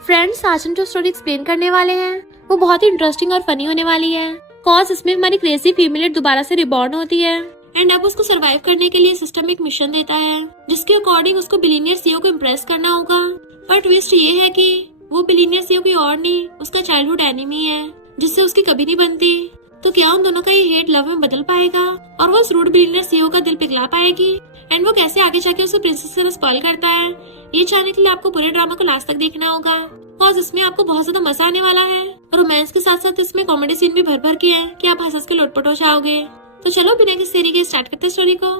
Friends, आज हम जो स्टोरी एक्सप्लेन करने वाले हैं वो बहुत ही इंटरेस्टिंग और फनी होने वाली है। कॉज इसमें हमारी क्रेजी फीमेल दोबारा से रिबॉर्न होती है एंड अब उसको सरवाइव करने के लिए सिस्टम एक मिशन देता है जिसके अकॉर्डिंग उसको बिलियनियर सीईओ को इम्प्रेस करना होगा। पर ट्विस्ट ये है कि वो बिलियनियर सीईओ कोई और नहीं, उसका चाइल्डहुड एनिमी है जिससे उसकी कभी नहीं बनती। तो क्या उन दोनों का ये हेट लव में बदल पाएगा और वो उस रूड बिलियनियर सीईओ का दिल पिघला पाएगी एंड वो कैसे आगे जाके उसे प्रिंसेस से स्पॉइल करता है, ये जानने के लिए आपको पूरे ड्रामा को लास्ट तक देखना होगा। और इसमें आपको बहुत ज्यादा मजा आने वाला है। रोमांस के साथ साथ इसमें कॉमेडी सीन भी भर भर के हैं कि आप हंस के लोटपट हो जाओगे। तो चलो बिना किसी देरी के स्टार्ट करते हैं स्टोरी को।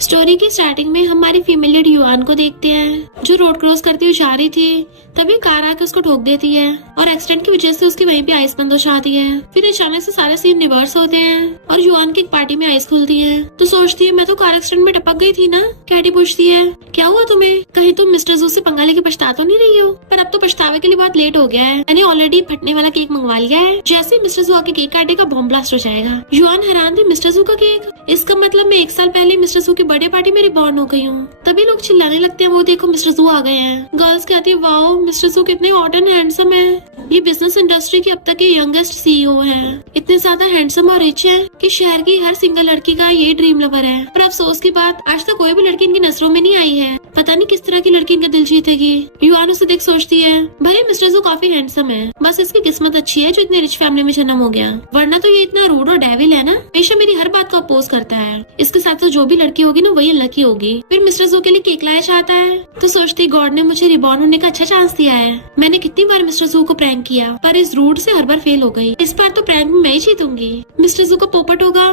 स्टोरी की स्टार्टिंग में हमारी फीमेल लीड युआन को देखते हैं जो रोड क्रॉस करती हुई जा रही थी। तभी कार आके उसको ठोक देती है और एक्सीडेंट की वजह से उसकी वहीं पे आइस बंद हो जाती है। फिर अचानक से सारे सीन रिवर्स होते हैं और युआन की एक पार्टी में आइस खुलती है तो सोचती है मैं तो कार एक्सीडेंट में टपक गई थी ना। कैटी पूछती है क्या हुआ तुम्हें, कहीं तुम मिस्टर जू से पंगा लेके पछता तो नहीं रही हो? पर अब तो पछतावे के लिए बहुत लेट हो गया है, मैंने ऑलरेडी फटने वाला केक मंगवा लिया है। जैसे मिस्टर जू आके केक काटेगा बॉम्ब ब्लास्ट हो जाएगा। युआन हैरान थी, मिस्टर जू का केक, इसका मतलब मैं 1 साल पहले मिस्टर जू की बर्थडे पार्टी में रिबॉर्न हो गई हूँ। तभी लोग चिल्लाने लगते हैं वो देखो मिस्टर जू आ गए हैं। गर्ल्स कहती है वाओ मिस्टर जू कितने हॉट एंड हैंडसम है, ये बिजनेस इंडस्ट्री के अब तक के यंगेस्ट सीईओ है, इतने ज्यादा हैंडसम और रिच है कि शहर की हर सिंगल लड़की का ये ड्रीम लवर है। पर अफसोस की बात आज तक कोई भी लड़की इनकी नजरों में नहीं आई है, पता नहीं किस तरह की लड़की इनका दिल जीतेगी। युआन उसे देख सोचती है भले मिस्टर जू काफी हैंडसम है, बस इसकी किस्मत अच्छी है जो इतने रिच फैमिली में जन्म हो गया, वरना तो ये इतना रूड और डेविल है ना, हमेशा मेरी हर बात को अपोज करता है। इसके साथ तो जो भी लड़की होगी ना वही अनलकी होगी। फिर मिस्टर जू के लिए केक लाया चाहता है तो सोचती गॉड ने मुझे रिबॉर्न होने का अच्छा चांस दिया है। मैंने कितनी बार मिस्टर जू को प्रैंक किया पर इस रूट से हर बार फेल हो गई, इस बार तो प्रैंक में मैं ही जीतूंगी। मिस्टर जू का पोपट होगा,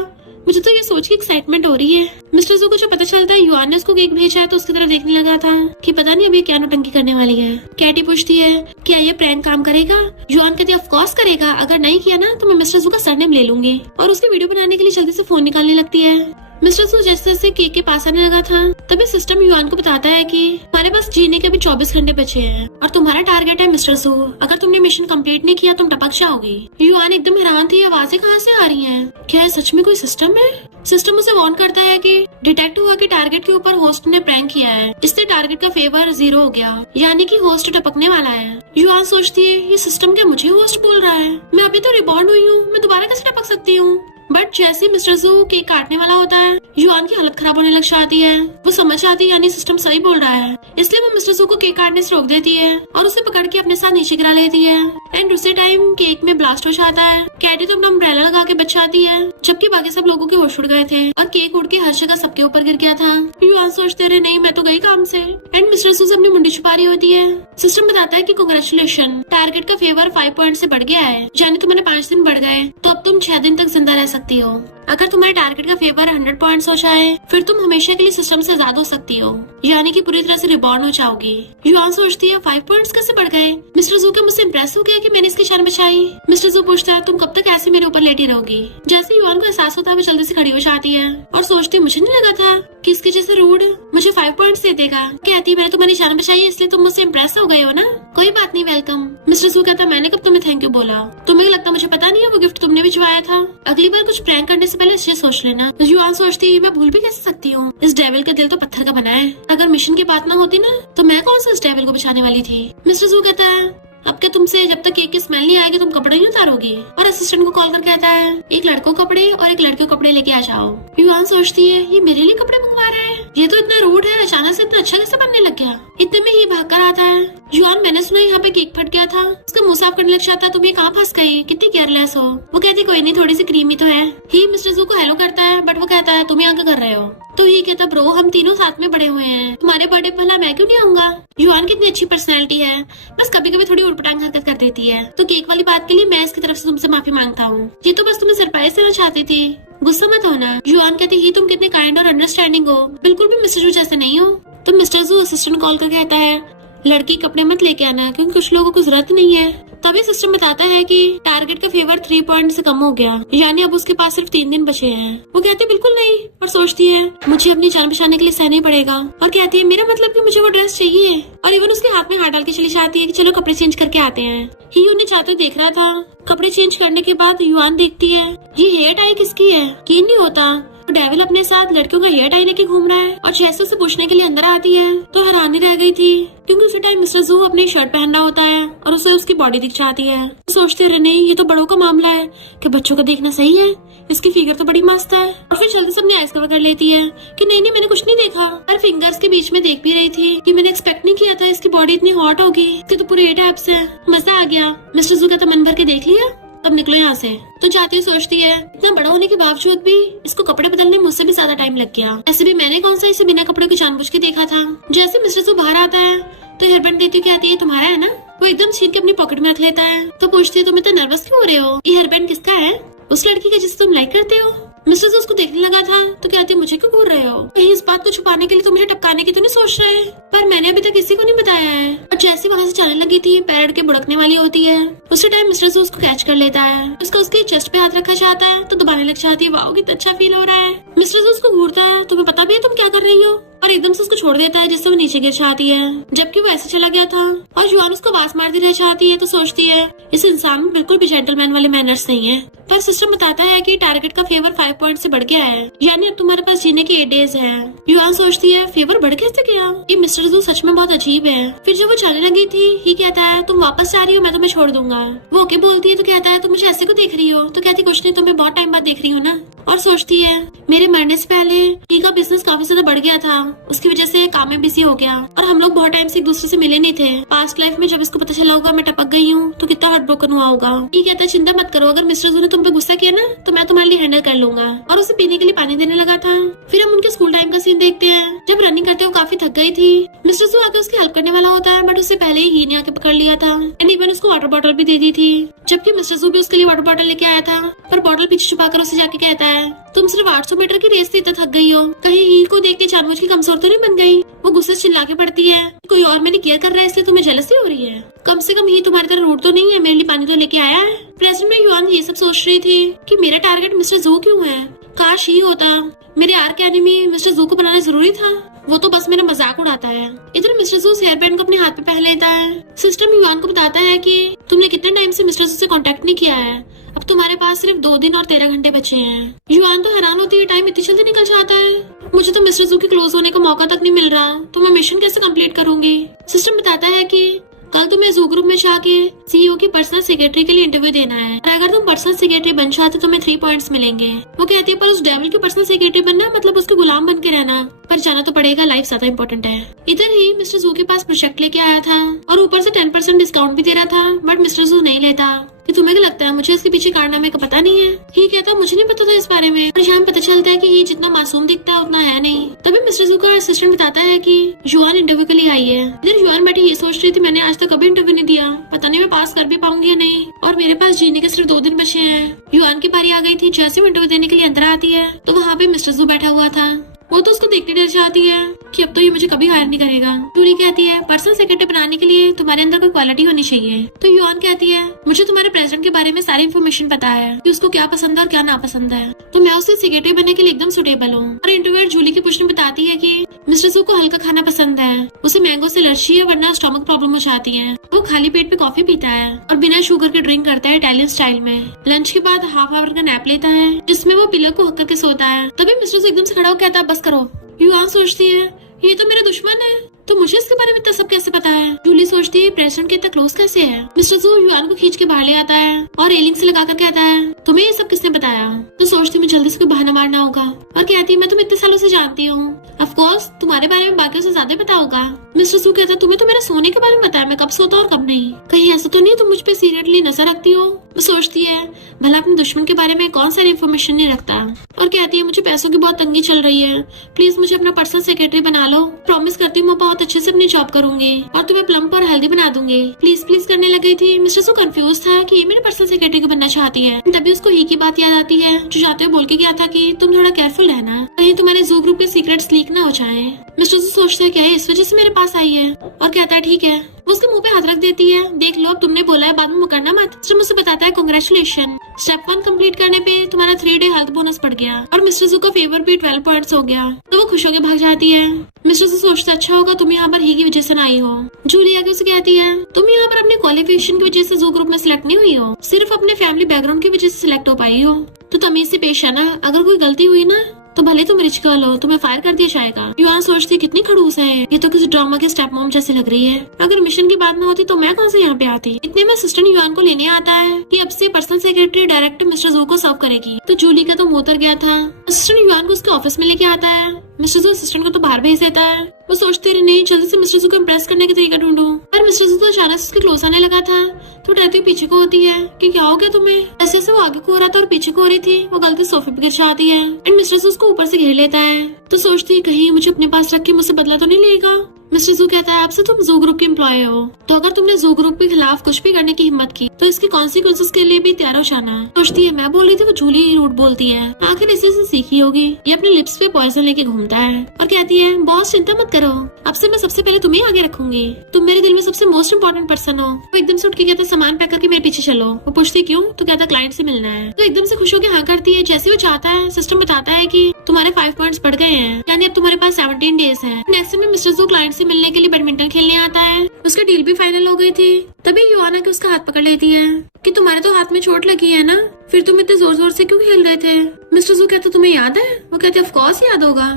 मुझे तो ये सोच के एक्साइटमेंट हो रही है। मिस्टर जू को जो पता चलता है युआन ने उसको केक भेजा है तो उसकी तरफ देखने लगा था कि पता नहीं अभी क्या नौटंकी करने वाली है। कैटी पूछती है क्या ये प्रैंक काम करेगा? युआन कहती है ऑफ कोर्स करेगा, अगर नहीं किया ना तो मैं मिस्टर जू का सरनेम ले लूंगी। और उसकी वीडियो बनाने के लिए जल्दी से फोन निकालने लगती है। मिस्टर जू जैसे जैसे केक के पास आने लगा था तभी सिस्टम युआन को बताता है कि हमारे पास जीने के भी 24 घंटे बचे हैं और तुम्हारा टारगेट है मिस्टर जू, अगर तुमने मिशन कंप्लीट नहीं किया तुम टपक जाओगी। युआन एकदम हैरान थी, आवाजें कहाँ से आ रही हैं? क्या सच में कोई सिस्टम है? सिस्टम उसे वार्न करता है कि डिटेक्ट हुआ कि टारगेट के ऊपर होस्ट ने प्रैंक किया है, इससे टारगेट का फेवर 0 हो गया, यानी कि होस्ट टपकने वाला है। युआन सोचती है ये सिस्टम क्या मुझे होस्ट बोल रहा है, मैं अभी तो रिबॉर्न हुई हूँ, मैं दोबारा कैसे टपक सकती हूँ? बट जैसे मिस्टर जू केक काटने वाला होता है युआन की हालत खराब होने लग जाती है। वो समझ आती है यानी सिस्टम सही बोल रहा है, इसलिए वो मिस्टर जू को केक काटने से रोक देती है और उसे पकड़ के अपने साथ नीचे गिरा लेती है। एंड उसी टाइम केक में ब्लास्ट हो जाता है। कैटी तो अपना अम्ब्रेला लगा के बच जाती है जबकि बाकी सब लोगों के होश उड़ गए थे और केक उड़ के हर जगह सबके ऊपर गिर गया था। युआन सोचते रहे नहीं मैं तो गई काम से। एंड मिस्टर जू से अपनी मुंडी छुपा रही होती है। सिस्टम बताता है कि कांग्रेचुलेशन, टारगेट का फेवर 5 पॉइंट से बढ़ गया है, यानी तुम्हारे 5 दिन बढ़ गए तो अब तुम 6 दिन तक जिंदा रह सकती हो। अगर तुम्हारे टारगेट का फेवर 100 पॉइंट्स हो जाए फिर तुम हमेशा के लिए सिस्टम से आजाद हो सकती हो, यानी कि पूरी तरह से रिबॉर्न हो जाओगी। युआन सोचती है 5 पॉइंट्स कैसे बढ़ गए? मिस्टर जू का मुझसे इम्प्रेस हो गया कि मैंने इसकी जान बचाई। मिस्टर जू पूछता है तुम कब तक ऐसे मेरे ऊपर लेटी रहोगी? जैसे युआन को एहसास होता है वो जल्दी से खड़ी हो जाती है और सोचती मुझे नहीं लगा था कि इसके जैसे रूड मुझे 5 पॉइंट्स दे देगा। कहती मैंने तुम्हारी जान बचाई इसलिए तुम मुझसे इम्प्रेस हो गए हो ना, कोई बात नहीं वेलकम। मिस्टर जू कहता मैंने कब तुम्हें थैंक यू बोला, तुम्हें लगता मुझे पता नहीं है वो गिफ्ट तुमने भिजवाया था, अगली बार कुछ प्रैंक करने से पहले इसे सोच लेना। युआन सोचती है मैं भूल भी कैसे सकती हूँ, इस डेविल का दिल तो पत्थर का बना है, अगर मिशन की बात ना होती ना तो मैं कौन सा इस डेविल को बचाने वाली थी। मिस्टर जू कहता है अब क्या तुमसे जब तक केक की स्मेल नहीं आएगी तुम कपड़े नहीं उतारोगी? और असिस्टेंट को कॉल कर कहता है एक लड़कों कपड़े और एक लड़के कपड़े लेके आ जाओ। युआन सोचती है ये मेरे लिए कपड़े मंगवा रहा है, ये तो इतना रूड है, अचानक से इतना अच्छा कैसे बनने लग गया? इतने में ही भाग कर आता है। युआन मैंने सुना यहाँ पे केक फट गया था, उसका मुंह साफ करने लग जाता है, तुम ये कहाँ फंस गई, कितनी केयरलेस हो। वो कहती कोई नहीं थोड़ी सी क्रीमी तो है। ही मिस्टर जू को हेलो करता है बट वो कहता है तुम यहाँ क्या कर रहे हो? तो ये कहता ब्रो हम तीनों साथ में बड़े हुए हैं, तुम्हारे बर्थडे भला मैं क्यों नहीं आऊंगा? युआन कितनी अच्छी पर्सनैलिटी है, बस कभी कभी थोड़ी उटपटांग हरकत कर देती है। तो केक वाली बात के लिए मैं इसकी तरफ से तुमसे माफी मांगता हूँ, ये तो बस तुम्हें सरप्राइज देना चाहती थी, गुस्सा मत होना। युआन कहती ही तुम कितने काइंड और अंडरस्टैंडिंग हो, बिल्कुल भी मिस्टर जू जैसे नहीं हो। तो मिस्टर जू असिस्टेंट कॉल कर कहता है लड़की कपड़े मत लेके आना क्योंकि कुछ लोगों को जरूरत नहीं है। तभी सिस्टम बताता है कि टारगेट का फेवर 3 पॉइंट से कम हो गया, यानी अब उसके पास सिर्फ 3 दिन बचे हैं। वो कहती बिल्कुल नहीं और सोचती है मुझे अपनी जान बचाने के लिए सहना ही पड़ेगा और कहती है मेरा मतलब कि मुझे वो ड्रेस चाहिए। और इवन उसके हाथ में हाथ डाल के चली जाती है कि चलो कपड़े चेंज करके आते हैं। ही उन्हें चाहते देख रहा था। कपड़े चेंज करने के बाद युआन देखती है ये हेयर टाई किसकी है? यकीन नहीं होता तो डेविल अपने साथ लड़कियों का हेयर टाई लेके घूम रहा है और जैसे उसे पूछने के लिए अंदर आती है तो हैरानी रह गई थी, क्योंकि उसी टाइम मिस्टर जू अपनी शर्ट पहन रहा होता है और उसे उसकी बॉडी दिख जाती है। सोचते रहे नहीं, ये तो बड़ों का मामला है कि बच्चों का देखना सही है, इसकी फिगर तो बड़ी मस्त है। और फिर जल्दी से अपनी आइज कवर कर लेती है कि नहीं मैंने कुछ नहीं देखा। पर फिंगर्स के बीच में देख भी रही थी कि मैंने एक्सपेक्ट नहीं किया था इसकी बॉडी इतनी हॉट होगी, इसके तो पूरे 8 एब्स है। मजा आ गया। मिस्टर जू का तो मन भर के देख लिया, अब निकलो यहाँ से। तो जाती हुई सोचती है इतना बड़ा होने के बावजूद भी इसको कपड़े बदलने में मुझसे भी ज्यादा टाइम लग गया। ऐसे भी मैंने कौन सा इसे बिना कपड़ों के जानबूझ के देखा था। जैसे मिस्टर जू बाहर आता है तो हेयरबैंड देती हुई कहती है तुम्हारा है ना। वो एकदम छीन के अपनी पॉकेट में रख लेता है। तो पूछती है तुम इतना नर्वस क्यों हो रहे हो, ये हेयरबैंड किसका है? उस लड़की का जिसे तुम लाइक करते हो। मिस्टर जू उसको देखने लगा था तो कहती है मुझे क्यों घूर रहे हो, कहीं इस बात को छुपाने के लिए तुम मुझे टपकाने की तो नहीं सोच रहे? पर मैंने अभी तक किसी को नहीं बताया है। और जैसे वहाँ से चलने लगी थी पैर के बुड़कने वाली होती है, उसी टाइम मिस्टर जू उसको कैच कर लेता है। उसके चेस्ट पे हाथ रखा चाहता है तो दबाने लग जाती है। वाओ कितना अच्छा फील हो रहा है। मिस्टर जू उसको घूरता है तुम्हें पता भी है तुम क्या कर रही हो, और एकदम से उसको छोड़ देता है जिससे वो नीचे गिर जाती है, जबकि वो ऐसे चला गया था। और जुआन उसको आवाज मारती रह जाती है तो सोचती है इस इंसान में बिल्कुल भी जेंटलमैन वाले मैनर्स नहीं है। पर सिस्टम बताता है कि टारगेट का फेवर 5 पॉइंट से बढ़ गया है, यानी अब तुम्हारे पास जीने की 8 डेज है। जुआन सोचती है फेवर बढ़ कैसे गया, ये मिस्टर जू सच में बहुत अजीब है। फिर जब वो चलने लगी थी ही कहता है तुम वापस जा रही हो, मैं तुम्हें छोड़ दूंगा। वो ओके बोलती है तो कहता है तुम मुझे ऐसे को देख रही हो, तो कहती कुछ नहीं तुम्हें बहुत टाइम बाद देख रही हूँ ना। और सोचती है मेरे मरने से पहले ही का बिजनेस काफी ज्यादा बढ़ गया था, उसकी वजह से काम में बिजी हो गया और हम लोग बहुत टाइम से एक दूसरे से मिले नहीं थे। पास्ट लाइफ में जब इसको पता चला होगा मैं टपक गई हूँ तो कितना हार्ट ब्रोकन हुआ होगा। ये कहता है चिंता मत करो, अगर मिस्टर जू ने तुम पे गुस्सा किया ना तो मैं तुम्हारे लिए हैंडल कर लूंगा। और उसे पीने के लिए पानी देने लगा था। फिर हम उनके स्कूल टाइम का सीन देखते हैं जब रनिंग करते हुए काफी थक गई थी। मिस्टर जू आके उसकी हेल्प करने वाला होता है बट उससे पहले ही ने आके पकड़ लिया था एंड इवन उसको वाटर बॉटल भी दे दी थी, जबकि मिस्टर जू भी उसके लिए वाटर बॉटल लेके आया था। पर बॉटल पीछे छुपाकर उसे जाके कहता है तुम सिर्फ 800 मीटर की रेस से इतना थक गई हो, कहीं ही को देख के जानबूझ की कमजोर तो नहीं बन गई। वो गुस्से से चिल्ला के पड़ती है कोई और मेरी केयर कर रहा है इसलिए तुम्हें जेलसी हो रही है, कम से कम ही तुम्हारी तरह रूट तो नहीं है, मेरे लिए पानी तो लेके आया है। प्रेजेंट में युआन ये सब सोच रही थी कि मेरा टारगेट मिस्टर जू क्यों है, काश ही होता। मेरे आर्क एनिमी मिस्टर जू को बनाना जरूरी था, वो तो बस मेरा मजाक उड़ाता है। इधर मिस्टर जू हेयर बैंड को अपने हाथ पे पहन लेता है। सिस्टम युआन को बताता है कि तुमने कितने टाइम से मिस्टर जू से कांटेक्ट नहीं किया है, अब तुम्हारे पास सिर्फ 2 दिन और 13 घंटे बचे हैं। युआन तो हैरान होती है टाइम इतनी जल्दी निकल जाता है, मुझे तो मिस्टर जू के क्लोज होने का मौका तक नहीं मिल रहा, तो मैं मिशन कैसे कंप्लीट करूंगी। सिस्टम बताता है कि कल तुम्हें जू ग्रुप में जाके सीईओ की पर्सनल सेक्रेटरी के लिए इंटरव्यू देना है और अगर तुम पर्सनल सेक्रेटरी बन जाते तो तुम्हें 3 पॉइंट्स मिलेंगे। वो कहती है पर उस डेविल की पर्सनल सेक्रेटरी बनना मतलब उसके गुलाम बन के रहना, पर जाना तो पड़ेगा, लाइफ ज्यादा इम्पोर्टेंट है। इधर ही मिस्टर जू के पास प्रोजेक्ट लेके आया था और ऊपर से 10% डिस्काउंट भी दे रहा था, बट मिस्टर जू नहीं लेता। कि तुम्हें क्या लगता है मुझे इसके पीछे कारनामे का पता नहीं है? ही कहता मुझे नहीं पता था इस बारे में, और यहाँ पता चलता है कि ये जितना मासूम दिखता है उतना है नहीं। तभी मिस्टर जू का असिस्टेंट बताता है कि जुआन इंटरव्यू के लिए आई है। इधर जुआन बैठी ये सोच रही थी मैंने आज तक कभी इंटरव्यू नहीं दिया, पता नहीं मैं पास कर भी पाऊंगी या नहीं, और मेरे पास जीने के सिर्फ 2 दिन बचे हैं। जुआन की बारी आ गई थी। जैसे वो इंटरव्यू देने के लिए अंदर आती है तो वहाँ पे मिस्टर जू बैठा हुआ था। वो तो उसको देखते डर जाती है कि अब तो ये मुझे कभी हायर नहीं करेगा। जूली कहती है पर्सनल सेक्रेटरी बनाने के लिए तुम्हारे अंदर कोई क्वालिटी होनी चाहिए। तो युआन कहती है मुझे तुम्हारे प्रेसिडेंट के बारे में सारी इन्फॉर्मेशन पता है कि उसको क्या पसंद है और क्या नापसंद है, तो मैं उससे सेक्रेटरी बनने के लिए एकदम सुटेबल हूँ। और इंटरव्यूअर जूली की पूछने बताती है कि मिस्टर जू को हल्का खाना पसंद है, उसे मैंगो से एलर्जी है वरना स्टमक प्रॉब्लम हो जाती है। वो खाली पेट पे कॉफी पीता है और बिना शुगर के ड्रिंक करता है इटालियन स्टाइल में। लंच के बाद हाफ आवर का नैप लेता है जिसमें वो पिलो को हक करके सोता है। तभी मिस्टर जू एकदम से खड़ा होकर कहता है बस करो। युआन सोचती है ये तो मेरा दुश्मन है, तो मुझे इसके बारे में इतना सब कैसे पता है। जूली सोचती है प्रेसिडेंट के इतना क्लोज कैसे है। मिस्टर जू युआन को खींच के बाहर ले आता है और रेलिंग से लगाकर कहता है तुम्हें ये सब किसने बताया। तो सोचती मैं जल्दी से कोई बहाना मारना होगा और कहती है मैं तुम्हें इतने सालों से जानती हूँ, ऑफ कोर्स तुम्हारे बारे में बाकियों से ज्यादा पता होगा। मिस्टर जू कहता है तुम्हें तो मेरा सोने के बारे में बताया, मैं कब सोता और कब नहीं, कहीं ऐसा तो नहीं तुम मुझ पे सीरियसली नजर रखती हो। वो सोचती है भला अपने दुश्मन के बारे में कौन सारी इन्फॉर्मेशन नहीं रखता, और कहती है मुझे पैसों की बहुत तंगी चल रही है, प्लीज मुझे अपना पर्सनल सेक्रेटरी बना लो, प्रॉमिस करती हूँ मैं बहुत अच्छे से अपनी जॉब करूंगी और तुम्हें प्लम्प और हेल्दी बना दूंगी। प्लीज प्लीज करने लगी थी। मिस्टर जू कंफ्यूज था कि ये मेरे पर्सनल सेक्रेटरी को बनना चाहती है। तभी उसको ही की बात याद आती है जो जाते हुए बोल के गया था कि तुम थोड़ा केयरफुल रहना, कहीं तुम्हारे जू ग्रुप के सीक्रेट्स लीक ना हो जाए। मिस्टर जू सोचता है क्या है इस वजह से मेरे पास आई है, और कहता है ठीक है। वो उसके मुंह पे हाथ रख देती है, देख लो अब तुमने बोला है बाद में मुकरना मत। मिस्टर मुझसे बताता है कांग्रेचुलेशन, स्टेप 1 कंप्लीट करने पे तुम्हारा 3 डे हेल्थ बोनस बढ़ गया और मिस्टर जू का फेवर भी 12 पॉइंट्स हो गया। तो वो खुश होकर भाग जाती है। मिस्टर जू सोचता अच्छा होगा तुम यहाँ पर ही की वजह से ना आई हो। जूली आगे उसे कहती है तुम यहाँ पर अपने क्वालिफिकेशन की वजह से जू ग्रुप में सिलेक्ट नहीं हुई हो, सिर्फ अपने फैमिली बैकग्राउंड की वजह से सिलेक्ट हो पाई हो, तो तमीज से पेश आना, अगर कोई गलती हुई ना तो भले तुम रिच गर्ल हो, तुम्हें फायर कर दिया जाएगा। युआन सोचती कितनी खड़ूस है, ये तो किसी ड्रामा की स्टेप मॉम जैसी लग रही है। अगर मिशन की बात न होती तो मैं कौन से यहाँ पे आती। इतने में असिस्टेंट युआन को लेने आता है कि अब से पर्सनल सेक्रेटरी डायरेक्टर मिस्टर जू को सर्व करेगी। तो जूली का तो मुंह उतर गया था। असिस्टेंट युआन को उसके ऑफिस में लेके आता है। मिस्टर जू असिस्टेंट को तो बाहर भेज देता है। वो सोचते रहे नहीं, जल्दी से मिस्टर जू को इम्प्रेस करने का तरीका ढूंढूं। पर मिस्टर जू तो अचानक से उसके क्लोज आने लगा था तो डरती पीछे को होती है कि क्या हो गया तुम्हें। ऐसे से वो आगे को हो रहा था और पीछे को हो रही थी। वो गलती सोफे पे गिर जाती है एंड मिस्टर जू उसको ऊपर से घेर लेता है। तो सोचती कहीं मुझे अपने पास रख के मुझसे बदला तो नहीं लेगा। मिस्टर जू कहता है अब से तुम जू ग्रुप के एम्प्लॉय हो, तो अगर तुमने जू ग्रुप के खिलाफ कुछ भी करने की हिम्मत की तो इसकी कॉन्सिक्वेंसेस के लिए भी तैयार हो जाना। सोचती है मैं बोल रही थी, वो जूली रूट बोलती है। आखिर इसी से सीखी होगी। ये अपने लिप्स पे पॉइजन लेके घूमता है और कहती है बॉस चिंता मत करो, अब से मैं सबसे पहले तुम्हें आगे रखूंगी। तुम मेरे दिल में सबसे मोस्ट इम्पोर्टेंट पर्सन हो। वो एकदम से उठ के कहता सामान पैक करके मेरे पीछे चलो। वो पूछती क्यों, तो कहता क्लाइंट से मिलना है। तो एकदम से खुश होकर हाँ करती है। जैसे वो चाहता है सिस्टम बताता है कि तुम्हारे 5 पॉइंट्स बढ़ गए हैं, यानी अब तुम्हारे पास 17 डेज है। नेक्स्ट में मिस्टर जू क्लाइंट से मिलने के लिए बैडमिंटन खेलने आता है। उसकी डील भी फाइनल हो गई थी। तभी युआन आके उसका हाथ पकड़ लेती है कि तुम्हारे तो हाथ में चोट लगी है ना, फिर तुम इतने जोर जोर से क्यों खेल रहे थे। मिस्टर जू कहता तुम्हें याद है। वो कहते ऑफ कोर्स याद होगा,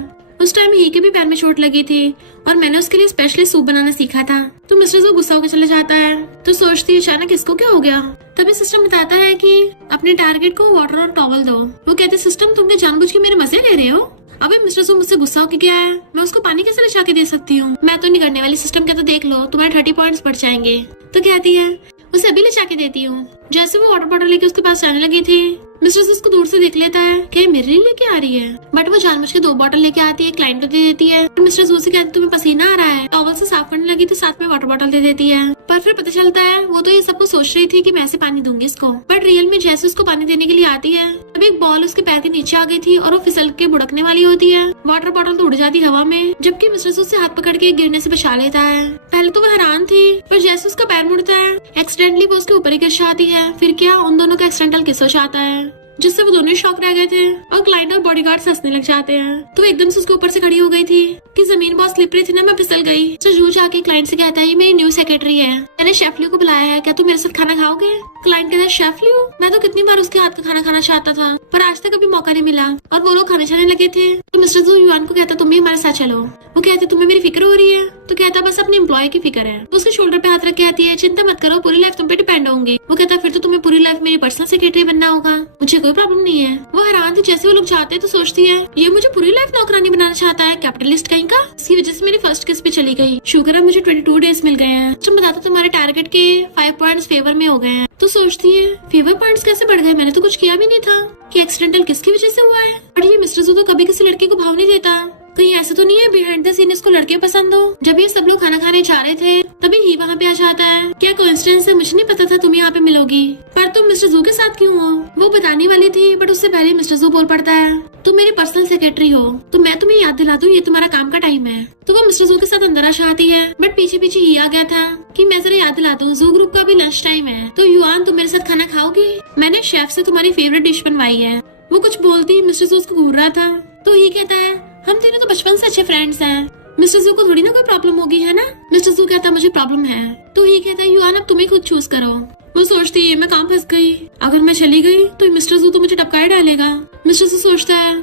उस टाइम ही के भी पैर में चोट लगी थी और मैंने उसके लिए स्पेशली सूप बनाना सीखा था। तो मिस्टर जू गुस्सा होकर चले जाता है। तो सोचती है अचानक इसको क्या हो गया। तभी सिस्टम बताता है कि अपने टारगेट को वाटर और टॉवल दो। वो कहते सिस्टम तुमने जानबूझ के मेरे मजे ले रहे हो। अबे मिस्टर जू मुझसे गुस्सा होके गया है, मैं उसको पानी कैसे ले जाके दे सकती हूँ। मैं तो नहीं करने वाली। सिस्टम कहता देख लो तुम्हारे 30 पॉइंट्स बढ़ जाएंगे। तो कहती है उसे अभी ले जाके देती हूँ। जैसे वो वाटर बॉटल लेके उसके पास जाने लगी थी, मिस्टर जू उसको दूर से देख लेता है कि मेरे लिए लेके आ रही है। बट वो जानबूझ के 2 बॉटल लेके आती है, क्लाइंट को दे देती है। मिस्टर जू से कहती तुम्हें पसीना आ रहा है, टॉवल से साफ करने लगी तो साथ में वाटर बॉटल दे देती है। पर फिर पता चलता है वो तो ये सब कुछ सोच रही थी कि मैं ऐसे पानी दूंगी इसको, बट रियल में जैसे उसको पानी देने के लिए आती है तभी एक बॉल उसके पैर के नीचे आ गई थी और वो फिसल के बुड़कने वाली होती है। वाटर बॉटल तो उड़ जाती हवा में, जबकि मिस्टर जू से हाथ पकड़ के गिरने से बचा लेता है। पहले तो वो हैरान थी, पर जैसे उसका पैर मुड़ता है एक्सीडेंटली वो उसके ऊपर ही गिर जाती है। फिर क्या उन दोनों का एक्सीडेंटल किस हो जाता है, जिससे वो दोनों शॉक रह गए थे और क्लाइंट और बॉडीगार्ड हंसने लग जाते हैं। तो वो एकदम से उसके ऊपर से खड़ी हो गई थी कि जमीन बहुत स्लिपरी थी ना, मैं फिसल गई। तो जू जाके क्लाइंट से कहता है ये मेरी न्यू सेक्रेटरी है, मैंने शेफ लियो को बुलाया है, क्या तुम मेरे साथ खाना खाओगे। क्लाइंट कहता है शेफ लियो, मैं तो कितनी बार उसके हाथ का खाना खाना चाहता था पर आज तक कभी मौका नहीं मिला। और वो लोग खाने खाने लगे थे। तो मिस्टर जू युआन को कहता तुम भी हमारे साथ चलो। वो कहते तुम्हें मेरी फिक्र हो रही है। तो कहता बस अपने एम्प्लॉय की फिक्र है। तो उसके शोल्डर पे हाथ रख के आती है चिंता मत करो, पूरी लाइफ तुम पे डिपेंड होंगी। वो कहता फिर तो तुम्हें पूरी लाइफ मेरी पर्सनल सेक्रेटरी बनना होगा, मुझे कोई प्रॉब्लम नहीं है। वो हैरान थी। जैसे वो लोग जाते हैं तो सोचती है ये मुझे पूरी लाइफ नौकरानी बनाना चाहता है, कैपिटलिस्ट कहीं का। इसकी वजह से मेरी फर्स्ट किस पे चली गई। शुक्र है मुझे 22 डेज मिल गए हैं। तुम बताते तुम्हारे टारगेट के 5 पॉइंट्स फेवर में हो गए हैं। तो सोचती है फेवर पॉइंट्स कैसे बढ़ गए, मैंने तो कुछ किया भी नहीं था कि एक्सीडेंटल किसकी वजह से हुआ है। और ये मिस्टर जू तो कभी किसी लड़के को भाव नहीं देता, कहीं ऐसा तो नहीं है बिहाइंड द सीन इसको लड़के पसंद हो। जब ये सब लोग खाना खाने जा रहे थे तभी ही वहाँ पे आ जाता है। क्या कोइंसिडेंस है, मुझे नहीं पता था तुम यहाँ पे मिलोगी, पर तुम मिस्टर जू के साथ क्यों हो। वो बताने वाली थी बट उससे पहले मिस्टर जू बोल पड़ता है तुम मेरी पर्सनल सेक्रेटरी हो तो मैं तुम्हें याद दिला दूं ये तुम्हारा काम का टाइम है। तो वो मिस्टर जू के साथ अंदर आ जाती है बट पीछे पीछे ही आ गया था कि मैं जरा याद दिला दूं जू ग्रुप का भी लंच टाइम है, तो युआन तुम मेरे साथ खाना खाओगी, मैंने शेफ से तुम्हारी फेवरेट डिश बनवाई है। वो कुछ बोलती मिस्टर जू उसको घूर रहा था। तो ही कहता है हम तीनों तो बचपन से अच्छे फ्रेंड्स हैं, मिस्टर जू को थोड़ी ना कोई प्रॉब्लम होगी है ना। मिस्टर जू कहता मुझे प्रॉब्लम है। तो ही कहता है युआन अब तुम्हें खुद चूज करो। वो सोचती है मैं कहाँ फंस गई, अगर मैं चली गई तो मिस्टर जू तो मुझे टपकाए डालेगा। मिस्टर जू सोचता है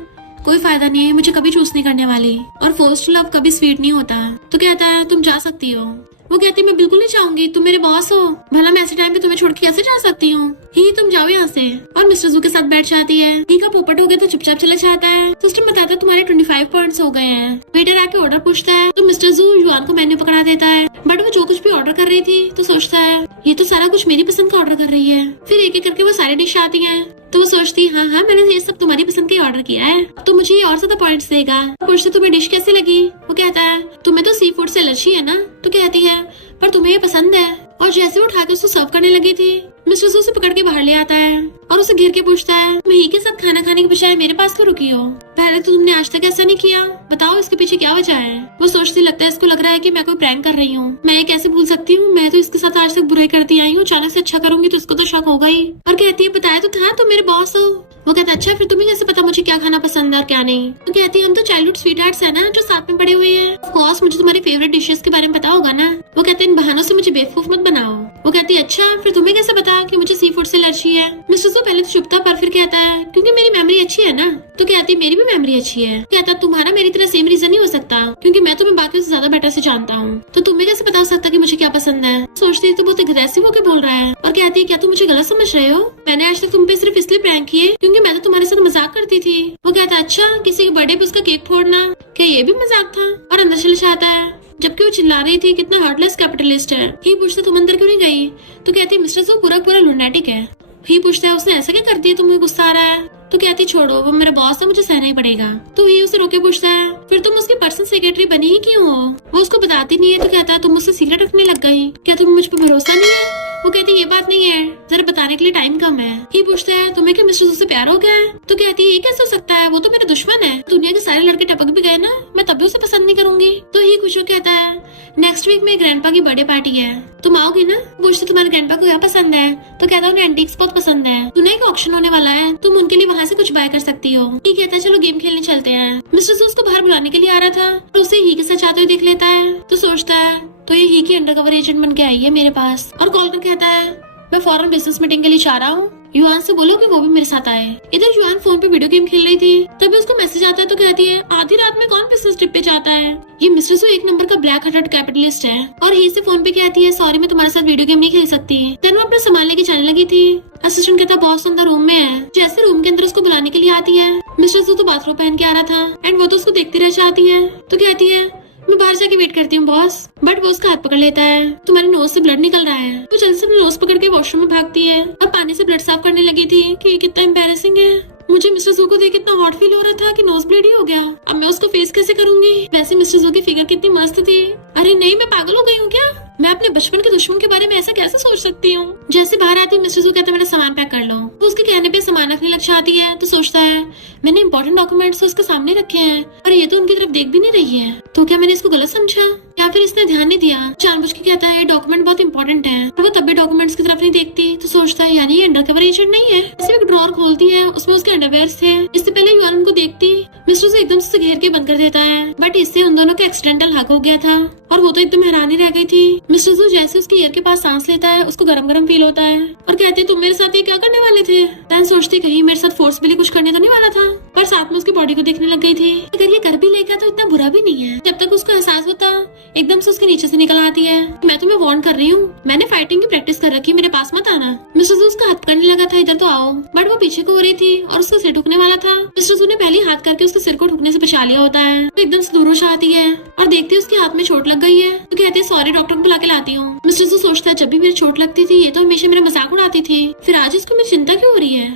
कोई फायदा नहीं है, मुझे कभी चूज नहीं करने वाली और फोर्स्ड लव कभी स्वीट नहीं होता। तो कहता है तुम जा सकती हो। वो कहती मैं बिल्कुल नहीं चाहूंगी, तुम मेरे बॉस हो, भला मैं ऐसे टाइम पे तुम्हें छोड़ के कैसे जा सकती हूँ। ही तुम जाओ यहाँ से। और मिस्टर जू के साथ बैठ जाती है। ही का पोपट हो गया तो चुपचाप चला जाता है। सिस्टम बताता है तुम्हारे 25 पॉइंट्स हो गए हैं। वेटर आके ऑर्डर पूछता है तो मिस्टर जू युआन को मेन्यू पकड़ा देता है, बट वो जो कुछ भी ऑर्डर कर रही थी तो सोचता है ये तो सारा कुछ मेरी पसंद का ऑर्डर कर रही है। फिर एक एक करके वो सारी डिश आती है तो वो सोचती हाँ मैंने ये सब तुम्हारी पसंद का ऑर्डर किया है, तो मुझे ये और ज्यादा पॉइंट्स देगा। पूछते तुम्हें डिश कैसे लगी। वो कहता है तुम्हें तो सी फूड से एलर्जी है ना। तो कहती है पर तुम्हें ये पसंद है। और जैसे वो उठाकर उसको सर्व करने लगी थी मिस्टर जू उसे पकड़ के बाहर ले आता है और उसे घेर के पूछता है तुम ही के साथ खाना खाने के बजाय मेरे पास तो रुकी हो, पहले तो तुमने आज तक ऐसा नहीं किया, बताओ इसके पीछे क्या वजह है। वो सोचती लगता है इसको लग रहा है कि मैं कोई प्रैंक कर रही हूँ, मैं ये कैसे भूल सकती हूँ, मैं तो इसके साथ आज तक बुराई करती आई हूँ, अचानक से अच्छा करूंगी तो इसको तो शक होगा ही। और कहती है बताया तो था तुम मेरे बॉस हो। वो कहता है अच्छा फिर तुम्हें कैसे पता मुझे क्या खाना पसंद है और क्या नहीं। तो कहती है हम तो चाइल्डहुड स्वीट हार्ट्स है ना जो साथ में पड़े हुए हैं, ऑफ कोर्स मुझे तुम्हारी फेवरेट डिशेस के बारे में पता होगा ना। वो कहते हैं इन बहानों से मुझे बेवकूफ मत बनाओ। वो कहती है अच्छा फिर तुम्हें कैसे पता कि मुझे सी फूड से एलर्जी है। मिस्टर जू पहले तो चुप था पर फिर कहता है क्योंकि मेरी मेमोरी अच्छी है ना? तो कहती मेरी भी मेमोरी अच्छी है। कहता तुम्हारा मेरी तरह सेम रीजन नहीं हो सकता, क्योंकि मैं तुम्हें बाकियों से ज्यादा बेटर से जानता हूँ, तो तुम्हें कैसे बता सकता कि मुझे क्या पसंद है? सोचती तो बहुत अग्रेसिव होकर बोल रहा है और कहती है क्या तुम मुझे गलत समझ रहे हो? मैंने आज तक तुम पे सिर्फ इसलिए प्रैंक किए क्योंकि मैं तो तुम्हारे साथ मजाक करती थी। वो कहता अच्छा, किसी के बर्थडे पे उसका केक फोड़ना क्या ये भी मजाक था? और अंदर चले जाता है, जबकि वो चिल्ला रही थी कितना हार्टलेस कैपिटलिस्ट है। ही पूछता तुम अंदर क्यों नहीं गई? तो कहती मिस्टर वो पूरा पूरा लुनेटिक है। ही पूछता है उसने ऐसा क्या कर दिया तुम्हें गुस्सा आ रहा है? तो कहती छोड़ो, वो मेरा बॉस है, मुझे सहना ही पड़ेगा। तो ही उसे रोके पूछता है फिर तुम उसकी पर्सनल सेक्रेटरी बनी ही क्यों हो? वो उसको बताती नहीं है। तो कहता तुम मुझसे सीक्रेट रखने लग गई, क्या तुम्हें मुझ पर भरोसा नहीं है? वो कहती ये बात नहीं है, जरा बताने के लिए टाइम कम है। ही पूछता है तुम्हें क्या मिस्टर से प्यार हो गया है? तो कहती है ये कैसे हो सकता है, वो तो मेरा दुश्मन है। दुनिया के सारे लड़के टपक भी गए ना, मैं तब भी उसे पसंद नहीं करूंगी। तो ही खुश हो कहता है नेक्स्ट वीक में ग्रैंडपा की बर्थडे पार्टी है, तुम आओगे ना? पूछते तुम्हारे ग्रैंडपा को क्या पसंद है? तो कहता उन्हें एंटीक्स बहुत पसंद है, सुना एक ऑक्शन होने वाला है, तुम उनके लिए वहाँ से कुछ बाय कर सकती हो। ही कहता है चलो गेम खेलने चलते हैं। मिस्टर जू उसको बाहर बुलाने के लिए आ रहा था और उसे ही के साथ जाते हुए देख लेता है। तो सोचता है तो ये ही की अंडरकवर एजेंट बन के आई है मेरे पास, और कॉल कर कहता है मैं फॉरेन बिजनेस मीटिंग के लिए जा रहा हूँ, युआन से बोलो कि वो भी मेरे साथ आए। इधर युआन फोन पे वीडियो गेम खेल रही थी, तभी उसको मैसेज आता है। तो कहती है आधी रात में कौन बिजनेस ट्रिप पे जाता है? ये मिस्टर सू एक नंबर का ब्लैक हार्टेड कैपिटलिस्ट है। और ही से फोन पे कहती है सॉरी मैं तुम्हारे साथ वीडियो गेम नहीं खेल सकती। देन वो अपना सामान लेके चलने लगी थी। असिस्टेंट कहता बॉस अंदर रूम में है। जैसे रूम के अंदर उसको बुलाने के लिए आती है, मिस्टर सू तो बाथरूम पहन के आ रहा था एंड वो तो उसको देखती रह जाती है। तो कहती है मैं बाहर जाके वेट करती हूँ बॉस। बट वो उसका हाथ पकड़ लेता है, तुम्हारी नोज से ब्लड निकल रहा है। वो जल्दी से अपनी नोज पकड़ के वॉशरूम में भागती है और पानी से ब्लड साफ करने लगी थी कि ये कितना एम्बैरेसिंग है। मुझे मिस्टर जू को देख इतना हॉट फील हो रहा था कि नोज ब्लीड ही हो गया। अब मैं उसको फेस कैसे करूंगी? वैसे मिस्टर जू की फिगर कितनी मस्त थी। अरे नहीं, मैं पागल हो गई हूँ क्या? मैं अपने बचपन के दुश्मन के बारे में ऐसा कैसे सोच सकती हूँ? जैसे बाहर आती मिस्टर जू कहता है मेरा सामान पैक कर लो। वो उसके कहने पे सामान रखने लग जाती है। तो सोचता है मैंने इंपॉर्टेंट डॉक्यूमेंट्स उसके सामने रखे हैं और ये तो उनकी तरफ देख भी नहीं रही है, तो क्या मैंने इसको गलत समझा या फिर इसने ध्यान नहीं दिया? जानबूझ के कहता है डॉक्यूमेंट बहुत इंपॉर्टेंट है, पर वो तब भी डॉक्यूमेंट्स की तरफ नहीं देखती। तो सोचता है यानी ये अंडरकवर एजेंट नहीं है। इसे एक ड्रॉर खोलती है, उसमें उसके अंडरवेयर्स थे। इससे पहले युआन उनको देखती मिस्टर से एकदम से घेर के बंद कर देता है, बट इससे उन दोनों का एक्सीडेंटल हक हो गया था और वो तो एकदम हैरानी रह गई थी। मिस्टर जू जैसे उसके ईयर के पास सांस लेता है, उसको गरम गरम फील होता है और कहते हैं तुम मेरे साथ ये क्या करने वाले थे? दैन सोचती कहीं मेरे साथ फोर्सफुली कुछ करने तो नहीं वाला था, पर साथ में उसकी बॉडी को देखने लग गई थी। अगर ये कर भी लेगा तो इतना बुरा भी नहीं है। जब तक उसको एहसास होता एकदम से उसके नीचे से निकल आती है मैं तुम्हें वार्न कर रही हूँ, मैंने फाइटिंग की प्रैक्टिस कर रखी, मेरे पास मत आना। मिस्टर जू उसका हाथ पकड़ने लगा था इधर तो आओ, बट वो पीछे को हो रही थी और उसका सिर ठुकने वाला था। मिस्टर जू ने पहले हाथ करके उसके सिर को ठुकने से बचा लिया होता है। तो एकदम से दूर हो जाती है और देखती है उसके हाथ में चोट लग गई है। तो कहती है सॉरी, डॉक्टर को बुला के लाती हूँ। मिस्टर जू सोचता है जब भी मेरी चोट लगती थी ये तो हमेशा मेरा मजाक उड़ाती थी, फिर आज इसको मेरी चिंता क्यों हो रही है?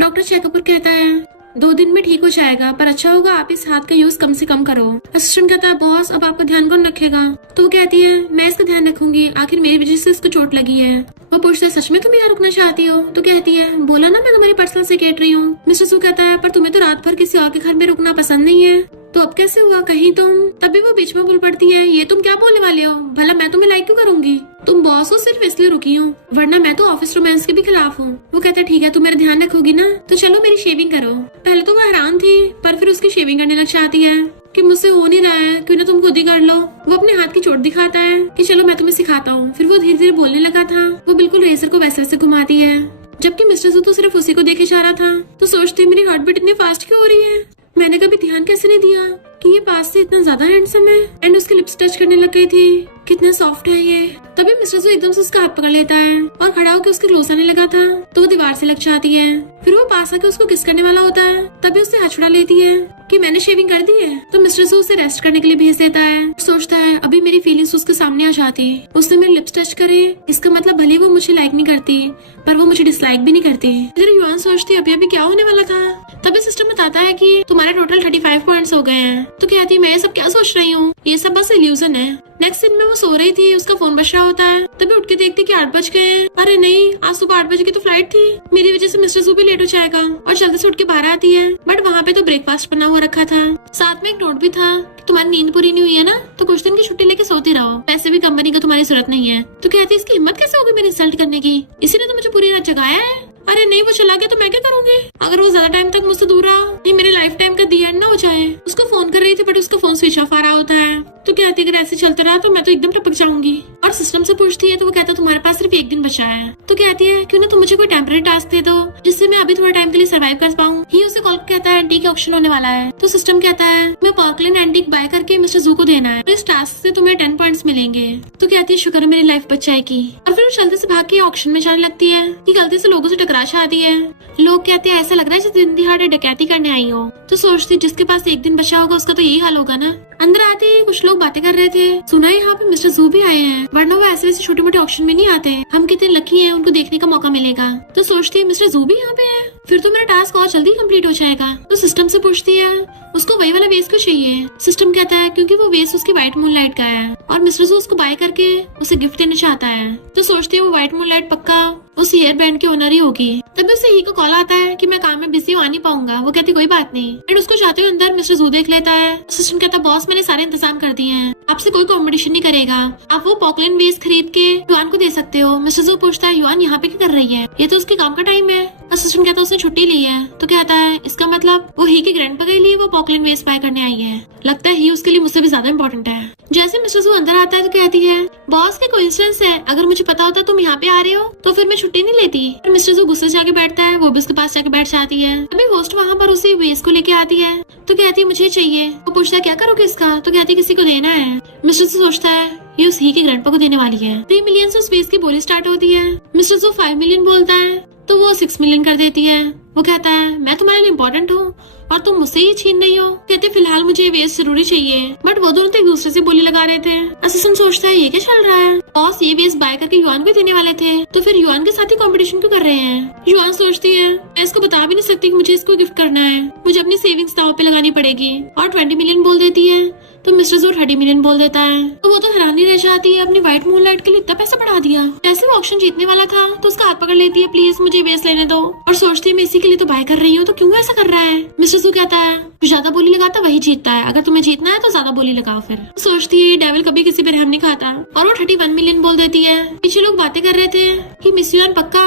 डॉक्टर चेकअप पर कहता है 2 दिन में ठीक हो जाएगा, पर अच्छा होगा आप इस हाथ का यूज कम से कम करो। असिस्टेंट कहता है बॉस अब आपका ध्यान कौन रखेगा? तो वो कहती है मैं इसका ध्यान रखूंगी, आखिर मेरी वजह से इसको चोट लगी है। वो पूछता है सच में तुम यहाँ रुकना चाहती हो? तो कहती है बोला ना मैं तुम्हारी पर्सनल सेक्रेटरी हूँ। मिस्टर सू कहता है पर तुम्हें तो रात भर किसी और के घर में रुकना पसंद नहीं है, तो अब कैसे हुआ कहीं तुम? तभी वो बीच में बोल पड़ती है ये तुम क्या बोलने वाले हो, भला मैं तुम्हें लाइक क्यों करूंगी? तुम बॉस हो सिर्फ इसलिए रुकी हूँ, वरना मैं तो ऑफिस रोमांस के भी खिलाफ हूँ। वो कहता है ठीक है तुम मेरा ध्यान रखोगी ना, तो चलो मेरी शेविंग करो। पहले तो वो हैरान थी, पर फिर उसकी शेविंग करने लग जाती है कि मुझसे हो नहीं रहा है, क्यों ना तुम खुद ही कर लो। वो अपने हाथ की चोट दिखाता है कि चलो मैं तुम्हें सिखाता हूँ। फिर वो धीरे धीरे बोलने लगा था। वो बिल्कुल रेजर को वैसे वैसे घुमाती है, जबकि मिस्टर जू तो सिर्फ उसी को देखे जा रहा था। तो सोचती मेरी हार्ट बीट इतनी फास्ट क्यों हो रही है? मैंने कभी ध्यान कैसे नहीं दिया कि ये पास से इतना ज्यादा हैंडसम है। एंड उसके लिप्स टच करने लग गई थी, कितने सॉफ्ट है ये। तभी मिस्टर जू एकदम से उसका हाथ पकड़ लेता है और खड़ा होकर उसके क्लोज आने लगा था। तो वो दीवार से लग जाती है। फिर वो पास आके उसको किस करने वाला होता है, तभी उससे हाथ छुड़ा लेती है कि मैंने शेविंग कर दी है। तो मिस्टर जू उसे रेस्ट करने के लिए भेज देता है। सोचता है अभी मेरी फीलिंग्स उसके सामने आ जाती, उसने मेरे लिप्स टच करे, इसका मतलब भले वो मुझे लाइक नहीं करती पर वो मुझे डिसलाइक भी नहीं करती। इधर युआन सोचती अभी अभी क्या होने वाला था। तभी सिस्टम बताता है कि तुम्हारे टोटल 35 पॉइंट्स हो गए हैं। तो कहती है मैं ये सब क्या सोच रही हूँ, ये सब बस इल्यूजन है। नेक्स्ट दिन में वो सो रही थी, उसका फोन बज रहा होता है। तभी उठ के देखती कि 8 बज गए। अरे नहीं, आज सुबह 8 बजे की तो फ्लाइट थी, मेरी वजह से मिस्टर जू भी लेट हो जाएगा। और जल्दी से उठ के बाहर आती है, बट वहाँ पे तो ब्रेकफास्ट बना हुआ रखा था। साथ में एक नोट भी था कि तुम्हारी नींद पूरी नहीं हुई है ना, तो कुछ दिन की छुट्टी लेके सोती रहो, पैसे भी कंपनी को तुम्हारी जरूरत नहीं है। तो कहती है इसकी हिम्मत कैसे होगी मेरी इंसल्ट करने की, इसी ने तो मुझे पूरी रात जगाया है। अरे नहीं, वो चला गया तो मैं क्या करूंगी? अगर वो ज्यादा टाइम तक मुझसे दूर रहा, नहीं मेरे लाइफ टाइम का दी एंड ना हो जाए। उसको फोन कर रही थी बट उसका फोन स्विच ऑफ आ रहा होता है। तो कहती अगर ऐसे चलता रहा तो मैं तो एकदम टपक जाऊंगी। और सिस्टम से पूछती है तो वो कहता तुम्हारे पास सिर्फ एक दिन बचा है। तो कहती है क्यों ना तुम मुझे कोई टेम्पररी टास्क दे दो जिससे मैं अभी थोड़ा टाइम के लिए सर्वाइव कर पाऊँ। ही उसे कॉल कहता है एंटीक ऑक्शन होने वाला है। तो सिस्टम कहता है मैं पर्कलिन एंटीक बाय करके मिस्टर जू को देना है, तो इस टास्क से तुम्हें 10 पॉइंट्स मिलेंगे। तो कहती है शुक्र है मेरी लाइफ बच जाएगी। और फिर वो जल्दी से भाग के ऑक्शन में जाने लगती है कि गलती से लोगों से टकरा जाती है। लोग कहते हैं ऐसा लग रहा है जैसे दिन दिहाड़े डकैती करने आई हो। तो सोचती जिसके पास एक दिन बचा होगा उसका तो यही हाल होगा ना। अंदर आते ही कुछ लोग बातें कर रहे थे। सुना यहाँ पे मिस्टर जू भी आए हैं, वरना वो ऐसे वैसे छोटे मोटे ऑक्शन में नहीं आते। हम कितने लकी हैं, उनको देखने का मौका मिलेगा। तो सोचती है मिस्टर जू भी यहाँ पे है, फिर तो मेरा टास्क और जल्दी कंप्लीट हो जाएगा। तो सिस्टम से पूछती है उसको वही वाला वेस क्यों चाहिए। सिस्टम कहता है क्योंकि वो वेस उसकी व्हाइट मूनलाइट का है और मिस्टर जू उसको बाय करके उसे गिफ्ट देना चाहता है। तो सोचती है वो व्हाइट मूनलाइट पक्का उस हेयर बैंड के ओनर ही होगी। तभी उसे ही को कॉल आता है कि मैं काम में बिजी आ नहीं पाऊंगा। वो कहती कोई बात नहीं, एंड उसको जाते हुए अंदर मिस्टर जू देख लेता है। सिस्टम कहता बॉस मैंने सारे इंतजाम कर दिए हैं, आपसे कोई कॉम्पिटिशन नहीं करेगा, आप वो पॉकलिन वेस खरीद के युआन को दे सकते हो। मिस्टर जू पूछता है युआन यहाँ पे क्या कर रही है, ये तो उसके काम का टाइम है। असिस्टेंट कहता है उसने छुट्टी ली है। तो कहता है इसका मतलब वो ही के ग्रैंडपा के लिए वो पॉकलिन वेस बाय करने आई है। लगता है ही उसके लिए मुझसे भी ज्यादा इम्पोर्टेंट है। जैसे मिस्टर जू अंदर आता है तो कहती है बॉस के कोइंसिडेंस है, अगर मुझे पता होता तुम यहाँ पे आ रहे हो तो फिर मैं छुट्टी नहीं लेती। मिस्टर जू गुस्से से जाके बैठता है, वो भी उसके पास जाके बैठ जाती है। अभी होस्ट वहाँ पर उसे वेस को लेके आती है। तो कहती है मुझे चाहिए। वो पूछता है क्या करोगे इसका। तो कहती है किसी को देना है। मिस्टर जू सोचता है ये उस ही के ग्रैंडपा को देने वाली है। 3 मिलियन से उस वेस की बोली स्टार्ट होती है। मिस्टर जू 5 मिलियन बोलता है तो वो 6 मिलियन कर देती है। वो कहता है मैं तुम्हारे लिए इम्पोर्टेंट हूँ और तुम मुझसे ही छीन रही हो। कहते फिलहाल मुझे वेस जरूरी चाहिए, बट वो दोनों तो एक दूसरे से बोली लगा रहे थे। असिस्टेंट सोचता है ये क्या चल रहा है, बॉस ये वेस बाय करके युआन को देने वाले थे, तो फिर युआन के साथ ही कंपटीशन क्यों कर रहे हैं। युआन सोचती है मैं इसको बता भी नहीं सकती कि मुझे इसको गिफ्ट करना है, मुझे अपनी सेविंग्स दांव पे लगानी पड़ेगी। और 20 मिलियन बोल देती है। तो मिस्टर जू 30 मिलियन बोल देता है। तो वो तो हैरानी रह जाती है, अपनी व्हाइट मूनलाइट के लिए इतना पैसा बढ़ा दिया। जैसे वो ऑक्शन जीतने वाला था तो उसका हाथ पकड़ लेती है प्लीज मुझे वेस लेने दो। और सोचती है मैं इसी के लिए तो बाय कर रही हूँ, तो क्यों ऐसा कर रहा है। मिस्टर जू कहता है जो ज्यादा बोली लगाता वही जीतता है, अगर तुम्हें जीतना है तो ज्यादा बोली लगाओ। फिर सोचती है डेविल कभी किसी पे रहम नहीं खाता और वो 31 मिलियन बोल देती है। पीछे लोग बातें कर रहे थे कि मिस युआन पक्का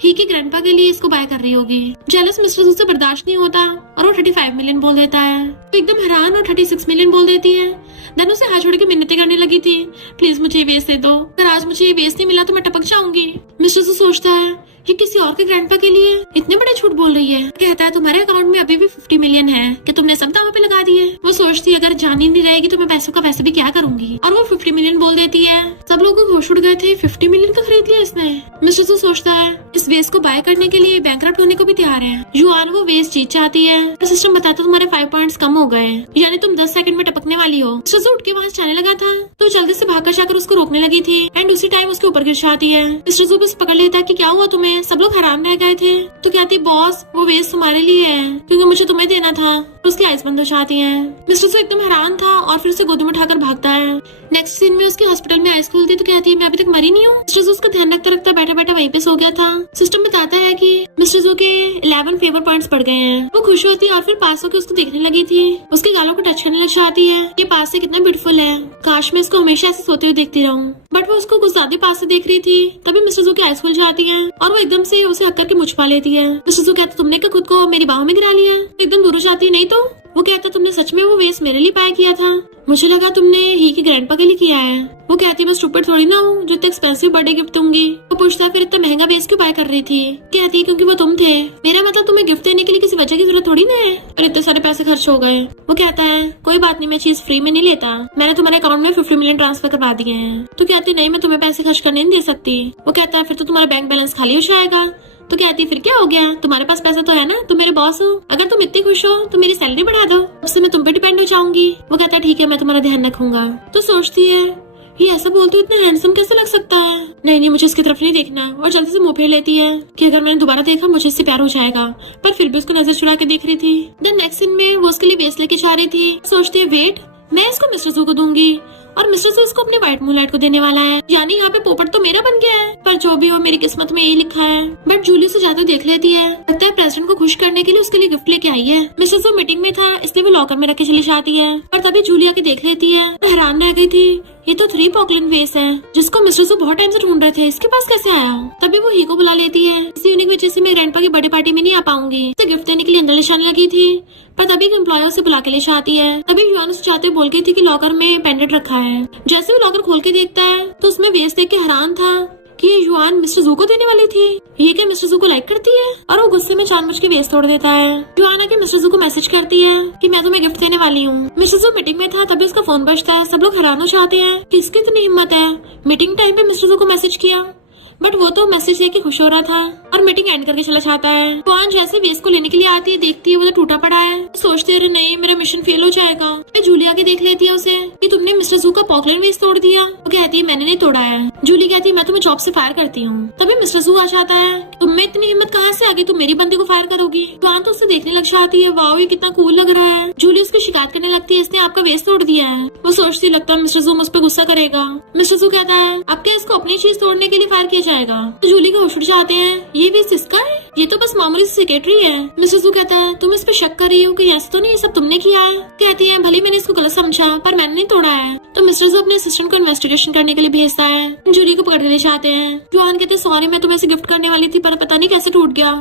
ही के ग्रैंडपा के लिए इसको बाय कर रही होगी। जेलस मिस्टर जू से बर्दाश्त नहीं होता और वो 35 मिलियन बोल देता है। तो एकदम हैरान और 36 मिलियन बोल देती है। देन उसे हाथ जोड़ के मिन्नतें करने लगी थी प्लीज मुझे ये वेस दे दो, अगर आज मुझे ये वेस नहीं मिला तो मैं टपक जाऊंगी। मिस्टर जू सोचता है ये किसी और के ग्रैंडपा के लिए इतने बड़े झूठ बोल रही है। कहता है तुम्हारे अकाउंट में अभी भी 50 मिलियन है कि तुमने सब दावों पे लगा दिए। वो सोचती है अगर जान ही नहीं रहेगी तो मैं पैसों का वैसे भी क्या करूंगी। और वो 50 मिलियन बोल देती है। सब लोग होश उड़ गए थे, 50 मिलियन का खरीद लिया इसने। मिस्टर जू सोचता है इस वेस को बाय करने के लिए बैंकरप्ट होने को भी तैयार है। युआन वो वेस जीत जाती है। सिस्टम बताता तुम्हारे 5 पॉइंट्स कम हो गए, यानी तुम 10 सेकंड में टपकने वाली हो। मिस्टर जू उठ के वहाँ जाने लगा था तो जल्दी से भागकर जाकर उसको रोकने लगी थी एंड उसी टाइम उसके ऊपर गिर जाती है। मिस्टर जू भी उसे पकड़ लेता है कि क्या हुआ तुम्हें। सब लोग हैरान रह गए थे। तो कहती बॉस वो वेस तुम्हारे लिए है क्योंकि मुझे तुम्हें देना था। उसकी आइज बंद हो जाती है। मिस्टर जू एकदम हैरान था और फिर उसे गोदी में उठाकर भागता है। नेक्स्ट सीन में उसके हॉस्पिटल में आइज खुलती है तो कहती है मैं अभी तक मरी नहीं हूँ। मिस्टर जू उसका ध्यान रखता रखता बैठा बैठा वहीं पे सो गया था। सिस्टम बताता है कि मिस्टर जू के 11 फेवर पॉइंट्स बढ़ गए हैं। वो खुश होती है और फिर पास होकर उसको देखने लगी थी। उसके गालों को टच करने लग जाती है। ये पास से कितना ब्यूटीफुल है, काश मैं इसको हमेशा ऐसे सोते हुए देखती रहूं। बट वो उसको कुछ ज्यादा पास से देख रही थी। तभी मिस्टर जू की आइज खुल जाती है और वो एकदम से उसे हक करके मुझ पा लेती है। मिस्टर जू कहता तुमने क्या खुद को मेरी बाहों में गिरा लिया। एकदम दूर हो जाती है नहीं तो। वो कहता तुमने सच में वो वेस मेरे लिए बाय किया था, मुझे लगा तुमने ही के ग्रैंडपा के लिए किया है। वो कहती मैं स्टूपिड थोड़ी ना हूँ जो इतना एक्सपेंसिव बर्थडे गिफ्ट दूंगी। वो पूछता है फिर इतना महंगा वेस क्यों बाय कर रही थी। कहती है क्योंकि वो तुम थे, मेरा मतलब तुम्हें गिफ्ट देने के लिए किसी वजह की जरूरत थोड़ी ना है और इतने सारे पैसे खर्च हो गए। वो कहता है कोई बात नहीं, मैं चीज फ्री में नहीं लेता, मैंने तुम्हारे अकाउंट में 50 मिलियन ट्रांसफर करवा दिए हैं। तो कहती नहीं मैं तुम्हें पैसे खर्च करने नहीं दे सकती। वो कहता है फिर तो तुम्हारा बैंक बैलेंस खाली हो जाएगा। तो कहती फिर क्या हो गया, तुम्हारे पास पैसा तो है ना, तुम मेरे बॉस हो, अगर तुम इतनी खुश हो तो मेरी सैलरी बढ़ा दो, उससे मैं तुम पे डिपेंड हो जाऊंगी। वो कहता है ठीक है मैं तुम्हारा ध्यान रखूंगा। तो सोचती है ये ऐसा बोलते इतना हैंडसम कैसे लग सकता है। नहीं मुझे इसकी तरफ नहीं देखना और जल्दी से मुंह फेर लेती है कि अगर मैंने दोबारा देखा मुझे इससे प्यार हो जाएगा, पर फिर भी उसको नजर चुरा के देख रही थी। देन नेक्स्ट सीन में वो उसके लिए वेस लेके जा रही थी। सोचती है वेट मैं इसको मिस्टर जू को दूंगी और मिस्टर जू इसको अपने व्हाइट मूनलाइट को देने वाला है, यानी यहाँ पे पोपट तो मेरा बन गया है। पर जो भी हो मेरी किस्मत में यही लिखा है। बट जूली उसे जाते देख लेती है। लगता है प्रेसिडेंट को खुश करने के लिए उसके लिए गिफ्ट लेके आई है। मिस्टर जू मीटिंग में था इसलिए वो लॉकर में रख के चली जाती है। और तभी जूली आके देख लेती है। हैरान रह गई थी, ये तो 3 पॉकलिन वेस है जिसको मिस्टर जू बहुत टाइम से ढूंढ रहे थे, इसके पास कैसे आया? तभी वो ही को बुला लेती है। इसी यूनिक वजह से मैं ग्रैंडपा की बर्थडे पार्टी में नहीं आ पाऊंगी। उसे गिफ्ट देने के लिए अंदर ले जाने लगी थी, पर तभी एक एम्प्लॉय उसे बुला के ले जाती है। तभी युआन उसे जाते हुए बोल गई थी कि लॉकर में पेंडेंट रखा है। जैसे वो लॉकर खोल के देखता है तो उसमें वेस देख के हैरान था कि ये युआन मिस्टर जू को देने वाली थी। ये क्या मिस्टर जू को लाइक करती है? और वो गुस्से में जानबूझ के वेस तोड़ देता है। युआन आके मिस्टर जू को मैसेज करती है कि मैं तुम्हें गिफ्ट देने वाली हूँ। मिस्टर जू मीटिंग में था तभी उसका फोन बजता है। सब लोग हैरान हो जाते हैं कि इसकी इतनी हिम्मत है, मीटिंग टाइम पे मिस्टर जू को मैसेज किया। बट वो तो मैसेज देख के खुश हो रहा था और मीटिंग एंड करके चला जाता है। युआन जैसे वेस को लेने के लिए आती है देखती है वो तो टूटा पड़ा है। सोचते है नहीं मेरा मिशन फेल हो जाएगा। फिर जूली आके देख लेती है उसे कि तुमने मिस्टर जू का पॉकलिन वेस तोड़ दिया। वो कहती है मैंने नहीं तोड़ा है। जूली कहती है मैं तुम्हें जॉब से फायर करती हूँ। तभी मिस्टर जू आ जाता है, तुम में इतनी हिम्मत कहाँ से आ गई, तुम मेरी बंदे को फायर करोगी? युआन तो उसे देखने लग जाती है, वाओ ये कितना कूल लग रहा है। जूली उसकी शिकायत करने लगती है इसने आपका वेस तोड़ दिया है। वो सोचती लगता है मिस्टर जू मुझ पर गुस्सा करेगा। मिस्टर जू कहता है अब क्या इसको अपनी चीज तोड़ने के लिए फायर किया जाएगा? तो जूली को होश उड़ जाते हैं, ये वेस इसका है, ये तो बस मामूली सी सेक्रेटरी है। मिस्टर जू कहता है तुम इस पे शक कर रही हो कि ऐसा तो नहीं सब तुमने किया है? कहती है भले मैंने इसको गलत समझा पर मैंने नहीं तोड़ा है। तो मिस्टर जू अपने असिस्टेंट को इन्वेस्टिगेशन करने के लिए भेजता है। जूली को पकड़ के ले जाते हैं। युआन कहते सॉरी मैं तुम्हें गिफ्ट करने वाली थी पर पता नहीं कैसे टूट गया।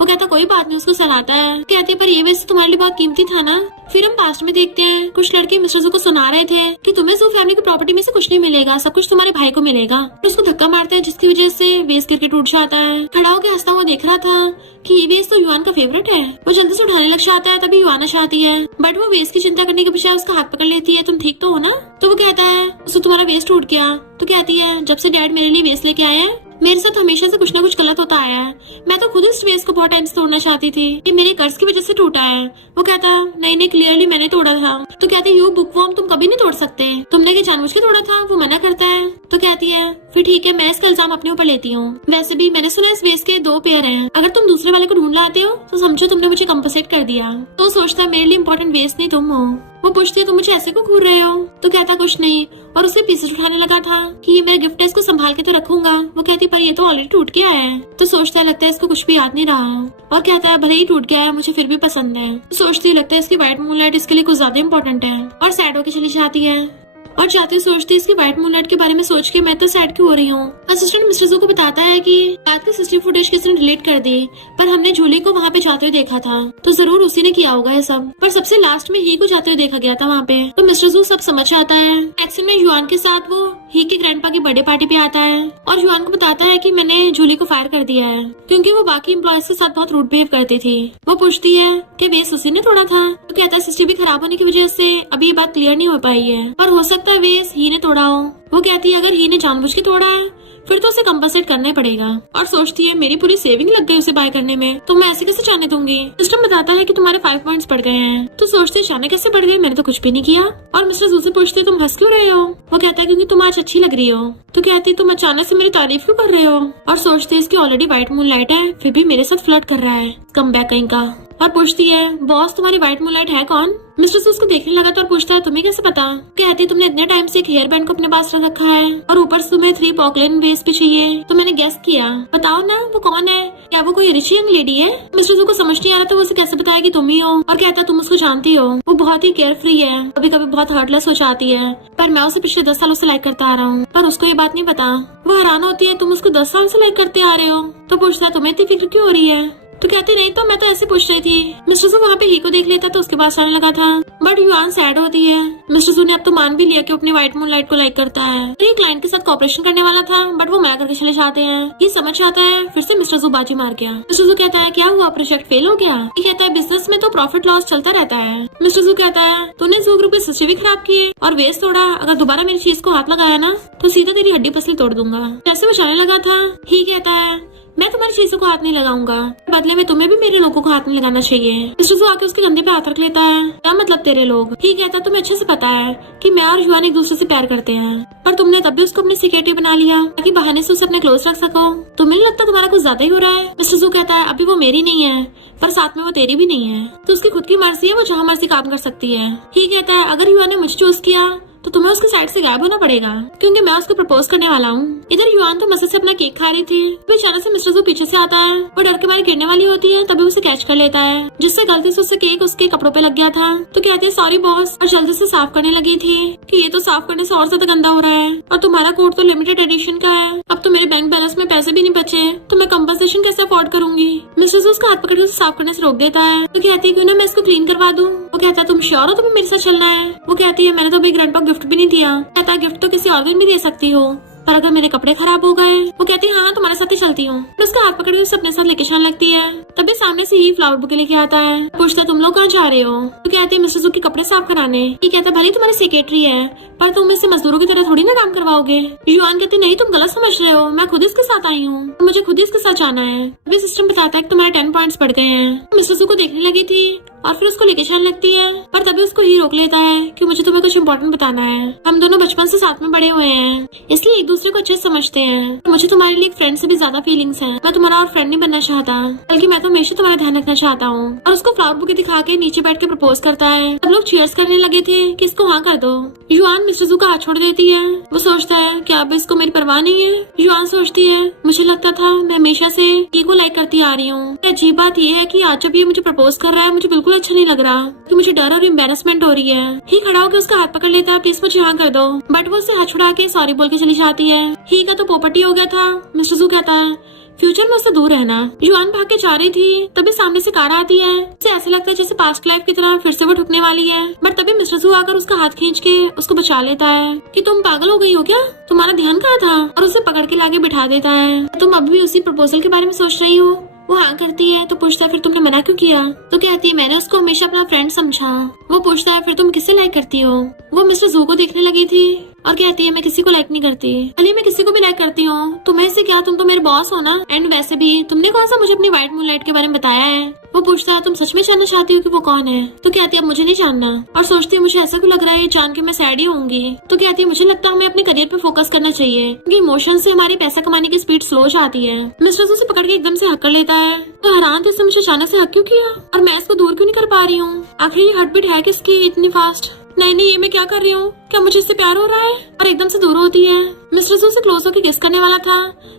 वो कहता कोई बात नहीं, उसको सहलाता है। कहती है पर ये वेस तुम्हारे लिए बहुत कीमती था ना। फिर हम पास्ट में देखते हैं कुछ लड़के मिस्टर जू को सुना रहे थे कि तुम्हें जू फैमिली की प्रॉपर्टी में से कुछ नहीं मिलेगा, सब कुछ तुम्हारे भाई को मिलेगा। तो उसको धक्का मारते हैं जिसकी वजह से वेस गिर के टूट जाता है। खड़ा होकर हंसता हुआ देख रहा था कि ये वेस तो युआन का फेवरेट है। वो जल्दी से उठाने लग जाता है तभी युआन आती है। बट वो वेस की चिंता करने के बजाय उसका हाथ पकड़ लेती है, तुम ठीक तो हो ना? तो वो कहता है उसको तुम्हारा वेस टूट गया। तो कहती है जब से डैड मेरे लिए वेस लेके आए हैं मेरे साथ हमेशा से कुछ ना कुछ गलत होता आया है। मैं तो खुद इस वेस को बहुत टाइम से तोड़ना चाहती थी, ये मेरे कर्ज की वजह से टूटा है। वो कहता नहीं क्लियरली मैंने तोड़ा था। तो कहते यू बुकवर्म तुम कभी नहीं तोड़ सकते, तुमने क्या जानबूझ के तोड़ा था? वो मना करता है। तो कहती है फिर ठीक है मैं इसका इल्जाम अपने ऊपर लेती हूँ। वैसे भी मैंने सुना इस वेस के 2 पेयर हैं, अगर तुम दूसरे वाले को ढूंढ लाते हो तो समझो तुमने मुझे कंपनसेट कर दिया। तो सोचता मेरे लिए इम्पोर्टेंट वेस नहीं तुम हो। वो पूछती है तुम मुझे ऐसे को घूर रहे हो? तो कहता कुछ नहीं, और उसे पीसेस उठाने लगा था कि ये मेरा गिफ्ट है इसको संभाल के तो रखूंगा। वो कहती पर ये तो ऑलरेडी टूट गया है। तो सोचता है लगता है इसको कुछ भी याद नहीं रहा और कहता है भले ही टूट गया है मुझे फिर भी पसंद है। तो सोचती लगता है इसकी व्हाइट मूनलाइट इसके लिए कुछ ज्यादा इम्पोर्टेंट है और सैड होकर चली जाती है। और जाते सोचती इसकी व्हाइट मूनलाइट के बारे में सोच के मैं तो सैड क्यों हो रही हूँ। असिस्टेंट मिस्टर जू को बताता है कि रात की सीसीटीवी फुटेज किसने डिलीट कर दी, पर हमने जूली को वहाँ पे जाते हुए देखा था, तो जरूर उसी ने किया होगा ये सब। पर सबसे लास्ट में ही को जाते हुए देखा गया था वहाँ पे। तो मिस्टर जू सब समझ आता है। एक्शन में युआन के साथ वो ही के ग्रैंडपा की बर्थडे पार्टी पे आता है और युआन को बताता है कि मैंने जूली को फायर कर दिया है क्योंकि वो बाकी एम्प्लॉयज के साथ बहुत रूड बिहेव करती थी। वो पूछती है कि वेस उसी ने तोड़ा था। तो कहता है सीसीटीवी खराब होने की वजह से अभी ये बात क्लियर नहीं हो पाई है, पर हो सकता है वेस ही ने तोड़ा हो। वो कहती है अगर ही ने जानबूझ के तोड़ा है फिर तो उसे कंपनसेट करना ही पड़ेगा। और सोचती है मेरी पूरी सेविंग लग गई उसे बाय करने में, तो मैं ऐसे कैसे जाने दूंगी। सिस्टम बताता है कि तुम्हारे 5 पॉइंट्स बढ़ गए हैं। तो सोचती है जाने कैसे बढ़ गए, मैंने तो कुछ भी नहीं किया। और मिस्टर जू से पूछते तुम हंस क्यों रहे हो? वो कहता है क्योंकि तुम आज अच्छी लग रही हो। तो कहती तुम अचानक से मेरी तारीफ क्यों कर रहे हो? और सोचती है इसकी ऑलरेडी व्हाइट मूनलाइट है फिर भी मेरे साथ फ्लर्ट कर रहा है, कम बैक कहीं का। और पूछती है बॉस तुम्हारी व्हाइट मूनलाइट है कौन? मिस्टर जू उसको देखने लगा और पूछता है तुम्हें कैसे पता? कहती तुमने इतने टाइम से एक हेयर बैंड को अपने पास रख रखा है और ऊपर से तुम्हें 3 पॉकलिन वेस भी चाहिए, तो मैंने गेस किया। बताओ ना वो कौन है, क्या वो कोई रिच यंग लेडी है? मिस्टर जू को समझ नहीं आ रहा था वो उसे कैसे बताया कि तुम ही हो। और कहता तुम उसको जानती हो, वो बहुत ही केयर फ्री है, कभी कभी बहुत हार्टलेस हो जाती है, पर मैं उसे पिछले 10 सालों से लाइक करता आ रहा हूँ, पर उसको ये बात नहीं पता। वो हैरान होती है तुम उसको 10 साल से लाइक करते आ रहे हो। तो पूछता है तुम्हें इतनी फिक्र क्यों हो रही है? तो कहती नहीं तो मैं तो ऐसे पूछ रही थी। मिस्टर जू वहाँ पे ही को देख लेता तो उसके पास आने लगा था, बट युआन सैड होती है। मिस्टर जू ने अब तो मान भी लिया कि अपनी व्हाइट मूनलाइट को लाइक करता है। ये क्लाइंट के साथ कॉपरेशन करने वाला था बट वो मैं करके चले जाते हैं। ये समझ आता है फिर से मिस्टर जू बाजी मार गया। मिस्टर जू कहता है क्या हुआ, प्रोजेक्ट फेल हो गया? ये कहता है बिजनेस में तो प्रॉफिट लॉस चलता रहता है। मिस्टर जू कहता है तूने जू ग्रुप के सीसीटीवी खराब किए और वेस्ट तोड़ा, अगर दोबारा मेरी चीज को हाथ लगाया ना तो सीधा तेरी हड्डी पसली तोड़ दूंगा। जैसे वो जाने लगा था ही कहता है मैं तुम्हारी चीजों को हाथ नहीं लगाऊंगा, बदले में तुम्हें भी मेरे लोगों को हाथ नहीं लगाना चाहिए। मिस्टर जू आके उसके कंधे पे हाथ रख लेता है। क्या मतलब तेरे लोग? ही कहता है तुम्हें अच्छे से पता है कि मैं और युआन एक दूसरे से प्यार करते हैं, पर तुमने तब भी उसको अपनी सिक्योरिटी बना लिया ताकि बहाने से उसे अपने क्लोज रख सको। तुम्हें नहीं लगता तुम्हारा कुछ ज्यादा ही हो रहा है? मिस्टर जू कहता है अभी वो मेरी नहीं है पर साथ में वो तेरी भी नहीं है, तो उसकी खुद की मर्जी है, वो जहाँ मर्जी काम कर सकती है। ही कहता है अगर युआन ने मुझे चूज किया तो तुम्हें उसके साइड से गायब होना पड़ेगा, क्योंकि मैं उसको प्रपोज करने वाला हूँ। इधर युआन तो मजे से अपना केक खा रही थी, फिर अचानक से मिस्टर जू पीछे से आता है। वो डर के मारे गिरने वाली होती है, तभी उसे कैच कर लेता है, जिससे गलती से उससे केक उसके कपड़ों पे लग गया था। तो कहते हैं सॉरी बॉस, और जल्दी से साफ करने लगी थी कि ये तो साफ करने से और ज्यादा गंदा हो रहा है, और तुम्हारा कोट तो लिमिटेड एडिशन का है, अब तो मेरे बैंक बैलेंस में पैसे भी नहीं बचे, तो मैं कंपनसेशन कैसे अफोर्ड करूंगी। मिस्टर जू उसका हाथ पकड़ के साफ करने से रोक देता है। तो कहती है क्यों ना मैं इसको क्लीन करवा दूं। वो कहता है तुम श्योर हो तुम्हें मेरे साथ चलना है। वो कहती है मैंने तो अभी ग्रैंडपा को गिफ्ट भी नहीं दिया। कहता है गिफ्ट तो किसी और दिन भी दे सकती हो, पर अगर मेरे कपड़े खराब हो गए। वो कहती है हाँ तुम्हारे साथ ही चलती हूँ। उसका हाथ पकड़ के उसे अपने साथ लेके चलने लगती है। तभी सामने से ही फ्लावर बुके लेके आता है। पूछता तुम लोग कहाँ जा रहे हो। तो कहती है मिस्टर जू के कपड़े साफ कराने। ये कहता भले तुम्हारी सेक्रेटरी है, पर तुम इससे मजदूरों की तरह थोड़ी ना काम करवाओगे। युआन कहती नहीं तुम गलत समझ रहे हो, मैं खुद इसके साथ आई हूँ, मुझे खुद इसके साथ जाना है। अभी सिस्टम बताता है कि तुम्हारे 10 पॉइंट्स बढ़ गए हैं। मिस्टर जू को देखने लगी थी और फिर उसको लेके चलने लगती है, पर तभी उसको ही रोक लेता है कि मुझे तुम्हें कुछ इम्पोर्टेंट बताना है। हम दोनों बचपन से साथ में बड़े हुए हैं, इसलिए एक दूसरे को अच्छे से समझते हैं। मुझे तुम्हारे लिए एक फ्रेंड से भी ज्यादा फीलिंग्स हैं। मैं तुम्हारा और फ्रेंड नहीं बनना चाहता, बल्कि मैं तो हमेशा तुम्हारा ध्यान रखना चाहता हूँ। और उसको फ्लावर बुके दिखा के नीचे बैठ के प्रपोज करता है। सब लोग चीयर्स करने लगे थे कि इसको हाँ कर दो। युआन मिस्टर जू का हाथ छोड़ देती है। वो सोचता है कि अब इसको मेरी परवाह नहीं है। युआन सोचती है मुझे लगता था मैं हमेशा से ये को लाइक करती आ रही हूँ। अजीब बात ये है कि आज जब ये मुझे प्रपोज कर रहा है मुझे बिल्कुल अच्छा नहीं लग रहा, कि मुझे डर और एम्बेरसमेंट हो रही है। ही खड़ा होकर उसका हाथ पकड़ लेता है, प्लीज मुझे हाँ कर दो, बट वो उसे हाथ छुड़ा के सॉरी बोल के चली जाती है। ही का तो पोपटी हो गया था। मिस्टर जू कहता है फ्यूचर में उससे दूर रहना। युआन भाग के जा रही थी, तभी सामने से कार आती है। उसे ऐसे लगता है जैसे पास्ट लाइफ की तरह फिर से वो ठुकने वाली है, बट तभी मिस्टर जू आकर उसका हाथ खींच के उसको बचा लेता है कि तुम पागल हो गई हो क्या, तुम्हारा ध्यान कहाँ था, और उसे पकड़ के लाके बिठा देता है। तुम अभी भी उसी प्रपोजल के बारे में सोच रही हो। वो हाँ करती है। तो पूछता है फिर तुमने मना क्यों किया। तो कहती है मैंने उसको हमेशा अपना फ्रेंड समझा। वो पूछता है फिर तुम किससे लाइक करती हो। वो मिस्टर जू को देखने लगी थी और कहती है मैं किसी को लाइक नहीं करती, भले मैं किसी को भी लाइक करती हूँ, तुम्हें से क्या, तुम तो मेरे बॉस हो ना, एंड वैसे भी तुमने कौन सा मुझे अपनी व्हाइट मूनलाइट के बारे में बताया है। वो पूछता है तुम सच में जानना चाहती हो कि वो कौन है। तो कहती है अब मुझे नहीं जानना, और सोचती है मुझे ऐसा क्यों लग रहा है जान के मैं सैड ही होंगी। तो कहती है मुझे लगता है हमें अपने करियर पे फोकस करना चाहिए, क्योंकि इमोशन से हमारी पैसा कमाने की स्पीड स्लो जाती है। मिस्टर जू से पकड़ के एकदम से हक कर लेता है। तो हैरान थे मुझे अचानक से हक क्यों किया, और मैं इसको दूर क्यों नहीं कर पा रही हूँ। आखिर ये हार्ट बीट है किसकी इतनी फास्ट। नहीं ये मैं क्या कर रही हूँ, क्या मुझे इससे प्यार हो रहा है। और एकदम से दूर होती है। मिस्टर जू से क्लोज होकर किस करने वाला था,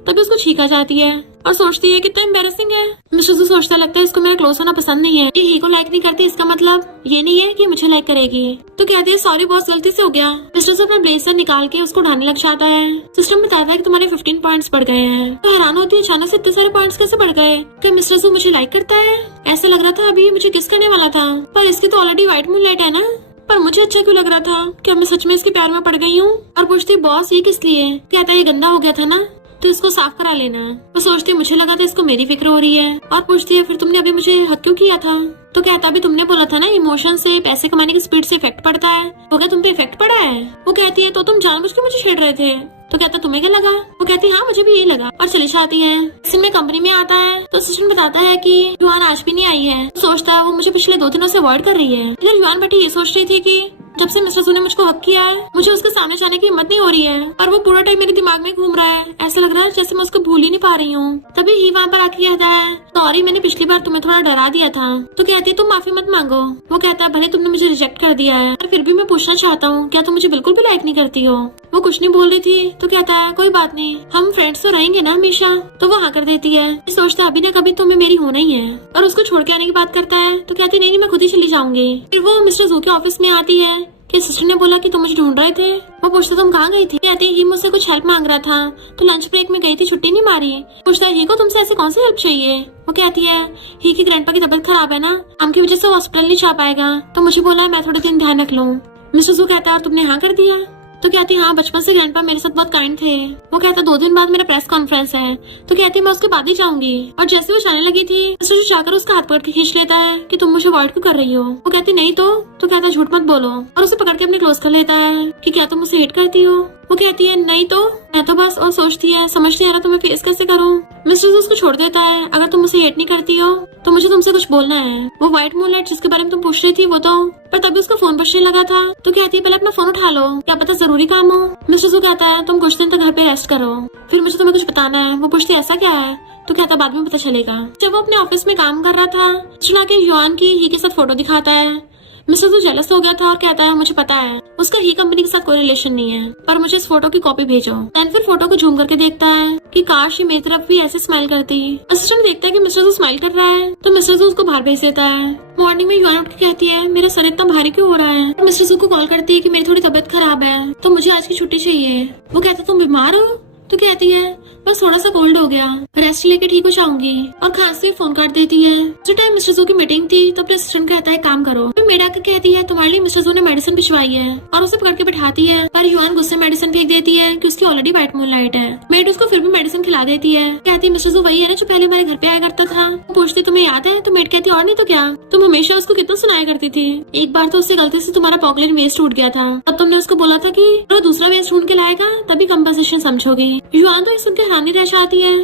तभी उसको छींक आ जाती है और सोचती है कितना एम्बैरेसिंग है। मिस्टर जू सोचता लगता है इसको मेरा क्लोज होना पसंद नहीं है, ये ही को लाइक नहीं करती इसका मतलब ये नहीं है कि मुझे लाइक करेगी। तो कहती है सॉरी बॉस गलती से हो गया। मिस्टर जू अपना ब्लेजर निकाल के उसको उठाने लग जाता है। सिस्टम बताता है कि तुम्हारे 15 पॉइंट्स बढ़ गए हैं। तो हैरान होती है अचानक से इतने सारे पॉइंट्स कैसे बढ़ गए। क्या मिस्टर जू मुझे लाइक करता है। ऐसा लग रहा था अभी मुझे किस करने वाला था, पर इसकी तो ऑलरेडी व्हाइट मूनलाइट है ना, पर मुझे अच्छा क्यों लग रहा था। क्या मैं सच में इसके प्यार में पड़ गई हूँ। और पूछती बॉस ये किस लिए। कहता है ये गंदा हो गया था ना, तो इसको साफ करा लेना। वो सोचती मुझे लगा था इसको मेरी फिक्र हो रही है। और पूछती है फिर तुमने अभी मुझे हक क्यों किया था। तो कहता अभी तुमने बोला था ना इमोशन से पैसे कमाने की स्पीड से इफेक्ट पड़ता है, वो क्या तुम पे इफेक्ट पड़ा है। वो कहती है तो तुम जानबूझ के मुझे छेड़ रहे थे। तो कहता तुम्हें क्या लगा। वो कहती है हाँ मुझे भी यही लगा, और चली जाती है। इसमें कंपनी में आता है तो असिस्टेंट बताता है कि युआन आज भी नहीं आई है। तो सोचता है वो मुझे पिछले 2 दिनों से अवॉइड कर रही है। इधर युआन बैठी ये सोच रही थी कि जब से मिस्टर जू ने मुझको हक किया है मुझे उसके सामने जाने की हिम्मत नहीं हो रही है, और वो पूरा टाइम मेरे दिमाग में घूम रहा है। ऐसा लग रहा है जैसे मैं उसको भूल ही नहीं पा रही हूँ। तभी ही वहाँ पर आके कहता है सॉरी मैंने पिछली बार तुम्हें थोड़ा डरा दिया था। तो कहती है तुम माफी मत मांगो। वो कहता है भले तुमने मुझे रिजेक्ट कर दिया है, पर फिर भी मैं पूछना चाहता हूँ क्या तुम मुझे बिल्कुल भी लाइक नहीं करती हो। वो कुछ नहीं बोल रही थी। तो कहता है कोई बात नहीं, हम फ्रेंड्स तो रहेंगे ना हमेशा। तो वो हाँ कर देती है। सोचता है अभी ना कभी तुम्हें मेरी होना ही है, और उसको छोड़ के आने की बात करता है। तो कहती नहीं मैं खुद ही चली जाऊंगी। फिर वो मिस्टर जू के ऑफिस में आती है कि सिस्टर ने बोला कि तुम मुझे ढूंढ रहे थे। वो पूछता तुम कहाँ गई थी। कहती ही मुझसे कुछ हेल्प मांग रहा था, तो लंच ब्रेक में गई थी, छुट्टी नहीं मारी। पूछता है ही को तुमसे ऐसी कौन सी हेल्प चाहिए। वो कहती है ही की ग्रैंडपा की तबीयत खराब है ना, काम की वजह से हॉस्पिटल नहीं जा पाएगा, तो मुझे बोला है मैं थोड़े दिन ध्यान रख लूँ। मिस्टर जू कहता है और तुमने हाँ कर दिया। तो कहती हाँ बचपन से ग्रैंडपा मेरे साथ बहुत काइंड थे। वो कहता 2 दिन बाद मेरा प्रेस कॉन्फ्रेंस है। तो कहती मैं उसके बाद ही जाऊंगी। और जैसे वो जाने लगी थी मिस्टर जू जाकर उसका हाथ पकड़ के खींच लेता है कि तुम मुझे अवॉइड क्यों कर रही हो। वो कहती नहीं तो कहता झूठ मत बोलो, और उसे पकड़ के अपने क्लोज कर लेता है कि क्या तुम मुझे हेट करती हो। वो कहती है नहीं तो मैं तो बस, और सोचती है समझ नहीं आ रहा तुम्हें फेस कैसे करूँ। मिस्टर जू उसको छोड़ देता है। अगर तुम मुझे हेट नहीं करती हो तो मुझे तुमसे कुछ बोलना है। वो व्हाइट मूनलाइट जिसके बारे में तुम पूछ रही थी वो तो, पर तभी उसका फोन बजने लगा था। तो कहती है पहले अपना फोन उठा लो, क्या पता जरूरी काम हो। मिस्टर जू कहता है तुम कुछ दिन तक घर पे रेस्ट करो, फिर मुझे तुम्हें कुछ बताना है। वो पूछती है ऐसा क्या है। तो कहता बाद में पता चलेगा। जब वो अपने ऑफिस में काम कर रहा था सुना के युआन की ही के साथ फोटो दिखाता है। मिस्टर जू जेलस हो गया था और कहता है मुझे पता है उसका ही कंपनी के साथ कोई रिलेशन नहीं है, पर मुझे इस फोटो की कॉपी भेजो। दैन फिर फोटो को झूम करके देखता है कि काश ये मेरी तरफ भी ऐसे स्माइल करती। असिस्टेंट देखता है कि मिस्टर जू स्माइल कर रहा है तो मिस्टर जू उसको बाहर भेज देता है। मॉर्निंग में युआन उठ के कहती है मेरा सर इतना भारी क्यों हो रहा है। मिस्टर जू को कॉल करती है कि मेरी थोड़ी तबीयत खराब है तो मुझे आज की छुट्टी चाहिए। वो कहता तुम बीमार हो? तो कहती है बस थोड़ा सा कोल्ड हो गया, रेस्ट लेके ठीक हो जाऊंगी। और खांसते हुए फोन काट देती है। जो टाइम मिस्टर जू की मीटिंग थी तो अपने असिस्टेंट कहता है काम करो। फिर मेड आकर कहती है तुम्हारे लिए मिस्टर जू ने मेडिसिन भिजवाई है और उसे पकड़ के बैठाती है, पर युआन गुस्से मेडिसिन फेंक देती है कि उसकी ऑलरेडी व्हाइट मूनलाइट है। मेड उसको फिर भी मेडिसिन खिला देती है। कहती है मिस्टर जू वही है ना जो पहले हमारे घर पे आया करता था। पूछती तुम्हें याद है? तो मेड कहती और नहीं तो क्या, तुम हमेशा उसको कितना सुनाया करती थी। एक बार तो उससे गलती से तुम्हारा पॉकलेट वेस्ट टूट गया था, तब तुमने उसको बोला था कि वो दूसरा वेस्ट ढूंढ के लाएगा तभी कंपनसेशन समझोगी। युआन तो इस सुन के हैरानी रह जाती है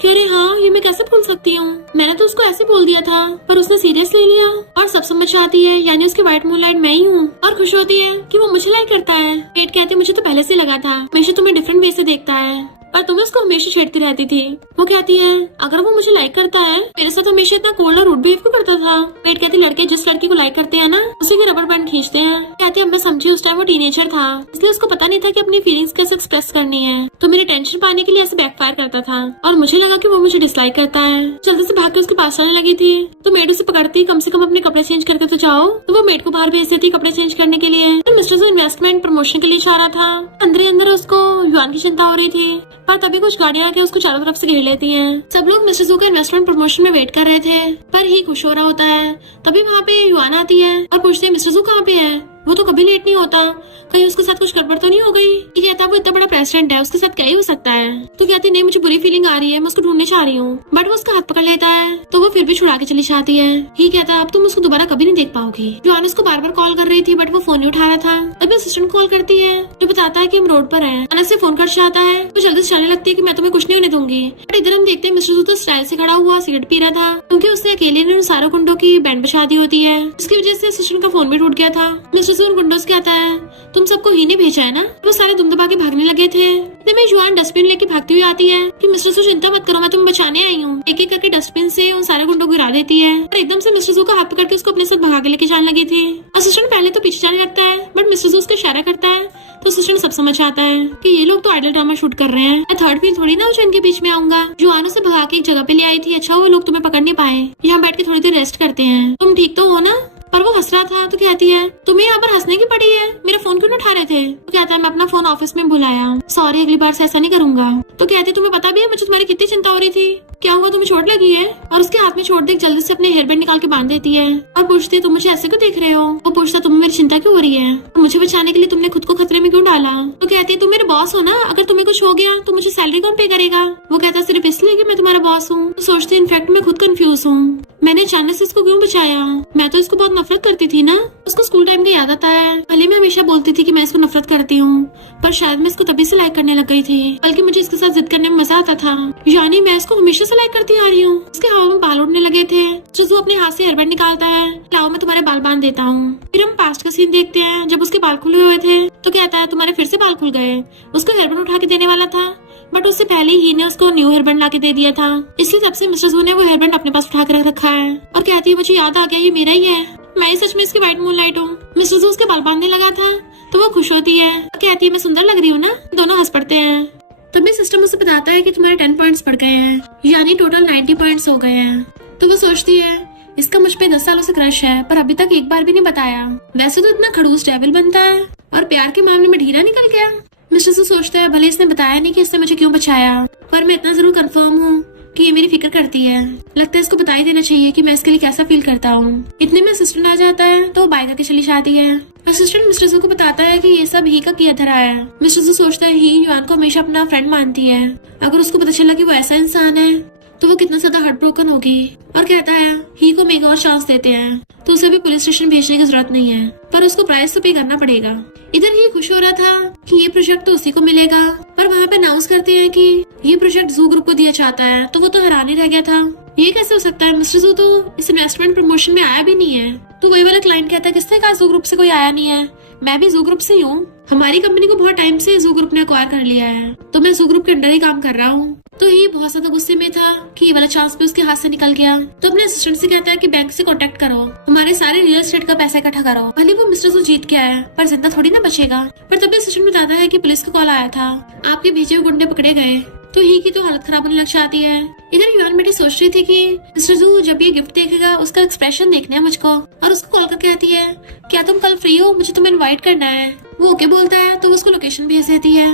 कि अरे हाँ ये मैं कैसे भूल सकती हूँ, मैंने तो उसको ऐसे बोल दिया था, पर उसने सीरियस ले लिया। और सब समझ जाती है यानी उसकी व्हाइट मूनलाइट मैं ही हूँ और खुश होती है कि वो मुझे लाइक करता है। मेड कहती है मुझे तो पहले से लगा था, हमेशा तुम्हें डिफरेंट वे से देखता है पर तुम्हें उसको हमेशा छेड़ती रहती थी। वो कहती है अगर वो मुझे लाइक करता है मेरे साथ हमेशा इतना कोल्ड और रूड बिहेव क्यों करता था। मेड कहती लड़के जिस लड़की को लाइक करते हैं ना उसी के रबर बैंड खींचते हैं। कहती है मैं समझी उस टाइम वो टीनेजर था इसलिए उसको पता नहीं था कि अपनी फीलिंग्स कैसे एक्सप्रेस करनी है, तो मेरी टेंशन पाने के लिए ऐसे बैकफायर करता था और मुझे लगा कि वो मुझे डिसलाइक करता है। जल्दी से भाग के उसके पास आने लगी थी तो मेड उसे पकड़ती कम से कम अपने कपड़े चेंज करके तो जाओ। तो वो मेड को बाहर भेज देती कपड़े चेंज करने के लिए। तो मिस्टर जो इन्वेस्टमेंट प्रमोशन के लिए चाह रहा था, अंदर ही अंदर उसको युआन की चिंता हो रही थी, पर तभी कुछ गाड़ियां आके उसको चारों तरफ से घेर लेती हैं। सब लोग मिस्टर जू का इन्वेस्टमेंट प्रमोशन में वेट कर रहे थे पर ही खुश हो रहा होता है। तभी वहाँ पे युआन आती है और पूछती है मिस्टर जू कहाँ पे है, वो तो कभी लेट नहीं होता, कहीं उसके साथ कुछ गड़बड़ तो नहीं हो गई। ये कहता है वो इतना बड़ा प्रेसिडेंट है उसके साथ क्या ही हो सकता है। तो कहती नहीं मुझे बुरी फीलिंग आ रही है, मैं उसको ढूंढने चाह रही हूँ, बट वो उसका हाथ पकड़ लेता है तो वो फिर भी छुड़ा के चली जाती है। ही कहता है अब तुम उसको दोबारा कभी नहीं देख पाओगी। युआन उसको बार बार कॉल कर रही थी बट वो फोन नहीं उठा रहा था। तभी असिस्टेंट कॉल करती है जो बताता है कि हम रोड पर हैं। अनस से फोन कर जाता है वो जल्दी से चलने लगती है कि मैं तुम्हें कुछ नहीं होने दूंगी। बट इधर हम देखते हैं मिस्टर जू तो स्टाइल से खड़ा हुआ सिगरेट पी रहा था क्योंकि उसने अकेले ने उन सारे गुंडों की बैंड बजा दी होती है, जिसकी वजह से असिस्टेंट का फोन भी टूट गया था। मिस्टर जू उन गुंडों से कहता है तुम सबको ही ने भेजा है ना। वो सारे दुम दबा के भागने लगे थे। इतने में युआन डस्टबिन लेके भागती हुई आती है कि मिस्टर जू चिंता मत करो मैं तुम्हें बचाने आई हूँ। एक एक करके डस्टबिन से उन सारे गुंडों को गिरा देती है और एकदम से मिस्टर जू का हाथ पकड़ के उसको अपने साथ भगा के लेके जाने लगी थी। असिस्टेंट पहले तो पीछे जाने लगता है बट मिस्टर जू उसका इशारा करता है तो असिस्टेंट सब समझ आता है कि ये लोग तो आइडल ड्रामा शूट कर रहे हैं, मैं थर्ड व्हील थोड़ी ना जो इनके बीच में आऊंगा। युआन उसे भगा के एक जगह पे ले आई थी, अच्छा वो लोग तुम्हें पकड़ नहीं पाए, यहाँ बैठ के थोड़ी देर रेस्ट करते हैं, तुम ठीक तो हो ना। पर वो हंस रहा था तो कहती है तुम्हें यहाँ पर हंसने की पड़ी है, मेरा फोन क्यों नहीं उठा रहे थे। तो कहता है मैं अपना फोन ऑफिस में भुलाया, सॉरी अगली बार से ऐसा नहीं करूंगा। तो कहती तुम्हें पता भी है मुझे तुम्हारी कितनी चिंता हो रही थी, क्या हुआ तुम्हें चोट लगी है। और उसके हाथ में चोट देख जल्दी से अपने हेयर बैंड निकाल के बांध देती है और पूछती है तुम मुझे ऐसे क्यों देख रहे हो। वो पूछता तुम्हें मेरी चिंता क्यों हो रही है, मुझे बचाने के लिए तुमने खुद को खतरे में क्यों डाला। तो कहती है तुम मेरे बॉस हो ना, अगर तुम्हें कुछ हो गया तो मुझे सैलरी कौन पे करेगा। वो कहता है सिर्फ इसलिए कि मैं तुम्हारा बॉस हूँ। तो सोचती इनफैक्ट मैं खुद कंफ्यूज हूँ, मैंने अचानक से इसको क्यों बचाया, मैं तो इसको बहुत नफरत करती थी ना। उसको स्कूल टाइम का याद आता है, पहले मैं हमेशा बोलती थी कि मैं इसको नफरत करती हूँ पर शायद मैं इसको तभी से लाइक करने लग गई थी, बल्कि मुझे इसके साथ जिद करने में मजा आता था, यानी मैं इसको हमेशा से लाइक करती आ रही हूँ। उसके हवा में बाल उड़ने लगे थे। जो अपने हाथ से हेयरबैंड निकालता है, लाओ मैं तुम्हारे बाल बांध देता हूँ। फिर हम पास्ट का सीन देखते हैं जब उसके बाल खुले हुए थे तो कहता है तुम्हारे फिर से बाल खुल गए। उसको हेयरबैंड उठा के देने वाला था बट उससे पहले ही ने उसको न्यू हेयरबैंड ला के दे दिया था, इसलिए तब से मिस्टर जू ने वो हेयरबैंड अपने पास उठा कर रख रखा है और कहती है मुझे याद आ गया ये मेरा ही है, मैं ही सच में इसकी व्हाइट मूनलाइट हूँ। मिस्टर जू उसके बाल बांधने लगा था तो वो खुश होती है और कहती है मैं सुंदर लग रही हूँ ना। दोनों हंस पड़ते हैं। तभी सिस्टम उसे बताता है कि तुम्हारे 10 पॉइंट्स बढ़ गए हैं, यानी टोटल 90 पॉइंट्स हो गए हैं। तो वो सोचती है इसका मुझ पे 10 सालों से क्रश है पर अभी तक एक बार भी नहीं बताया, वैसे तो इतना खड़ूस डेविल बनता है और प्यार के मामले में ढीला निकल गया। मिस्टर जू सोचता है भले इसने बताया नहीं कि इसने मुझे क्यों बचाया, पर मैं इतना जरूर कंफर्म हूँ कि ये मेरी फिक्र करती है, लगता है इसको बता ही देना चाहिए कि मैं इसके लिए कैसा फील करता हूँ। इतने में असिस्टेंट आ जाता है तो वो बाय करके चली जाती है। असिस्टेंट मिस्टर जू को बताता है कि ये सब ही का किया धरा है। मिस्टर जू सोचता है ही युआन को हमेशा अपना फ्रेंड मानती है, अगर उसको पता चला कि वो ऐसा इंसान है तो वो कितना ज्यादा हार्ट ब्रोकन होगी। और कहता है ही को एक और चांस देते हैं तो उसे भी पुलिस स्टेशन भेजने की जरूरत नहीं है, पर उसको प्राइस तो पे करना पड़ेगा। इधर ही खुश हो रहा था कि ये प्रोजेक्ट तो उसी को मिलेगा, पर वहाँ पे अनाउंस करते हैं कि ये प्रोजेक्ट जू ग्रुप को दिया जाता है, तो वो तो हैरान ही रह गया था, ये कैसे हो सकता है, मिस्टर जू तो इस इन्वेस्टमेंट प्रमोशन में आया भी नहीं है। तो वही वाला क्लाइंट कहता है किसने कहा जू ग्रुप से कोई आया नहीं है, मैं भी जू ग्रुप से ही हूँ, हमारी कंपनी को बहुत टाइम से जू ग्रुप ने एक्वायर कर लिया है तो मैं जू ग्रुप के अंडर ही काम कर रहा हूँ। तो ये बहुत ज्यादा गुस्से में था था कि ये वाला चांस भी उसके हाथ से निकल गया, तो अपने असिस्टेंट से कहता है कि बैंक से कांटेक्ट करो, हमारे सारे रियल एस्टेट का पैसा इकट्ठा करो। भले वो मिस्टर जू जीत के आया पर जिंदा थोड़ी ना बचेगा। पर तभी असिस्टेंट बताता है कि पुलिस का कॉल आया था, आपके भेजे हुए गुंडे पकड़े गए। तो ही की तो हालत खराब होने लग जाती है। इधर युआन बेटी सोच रही थी कि मिस्टर जू जब ये गिफ्ट देखेगा उसका एक्सप्रेशन देखना है मुझको, और उसको कॉल करके कहती है क्या तुम कल फ्री हो, मुझे तुम्हें इनवाइट करना है। वो ओके बोलता है तो उसको लोकेशन भेज देती है।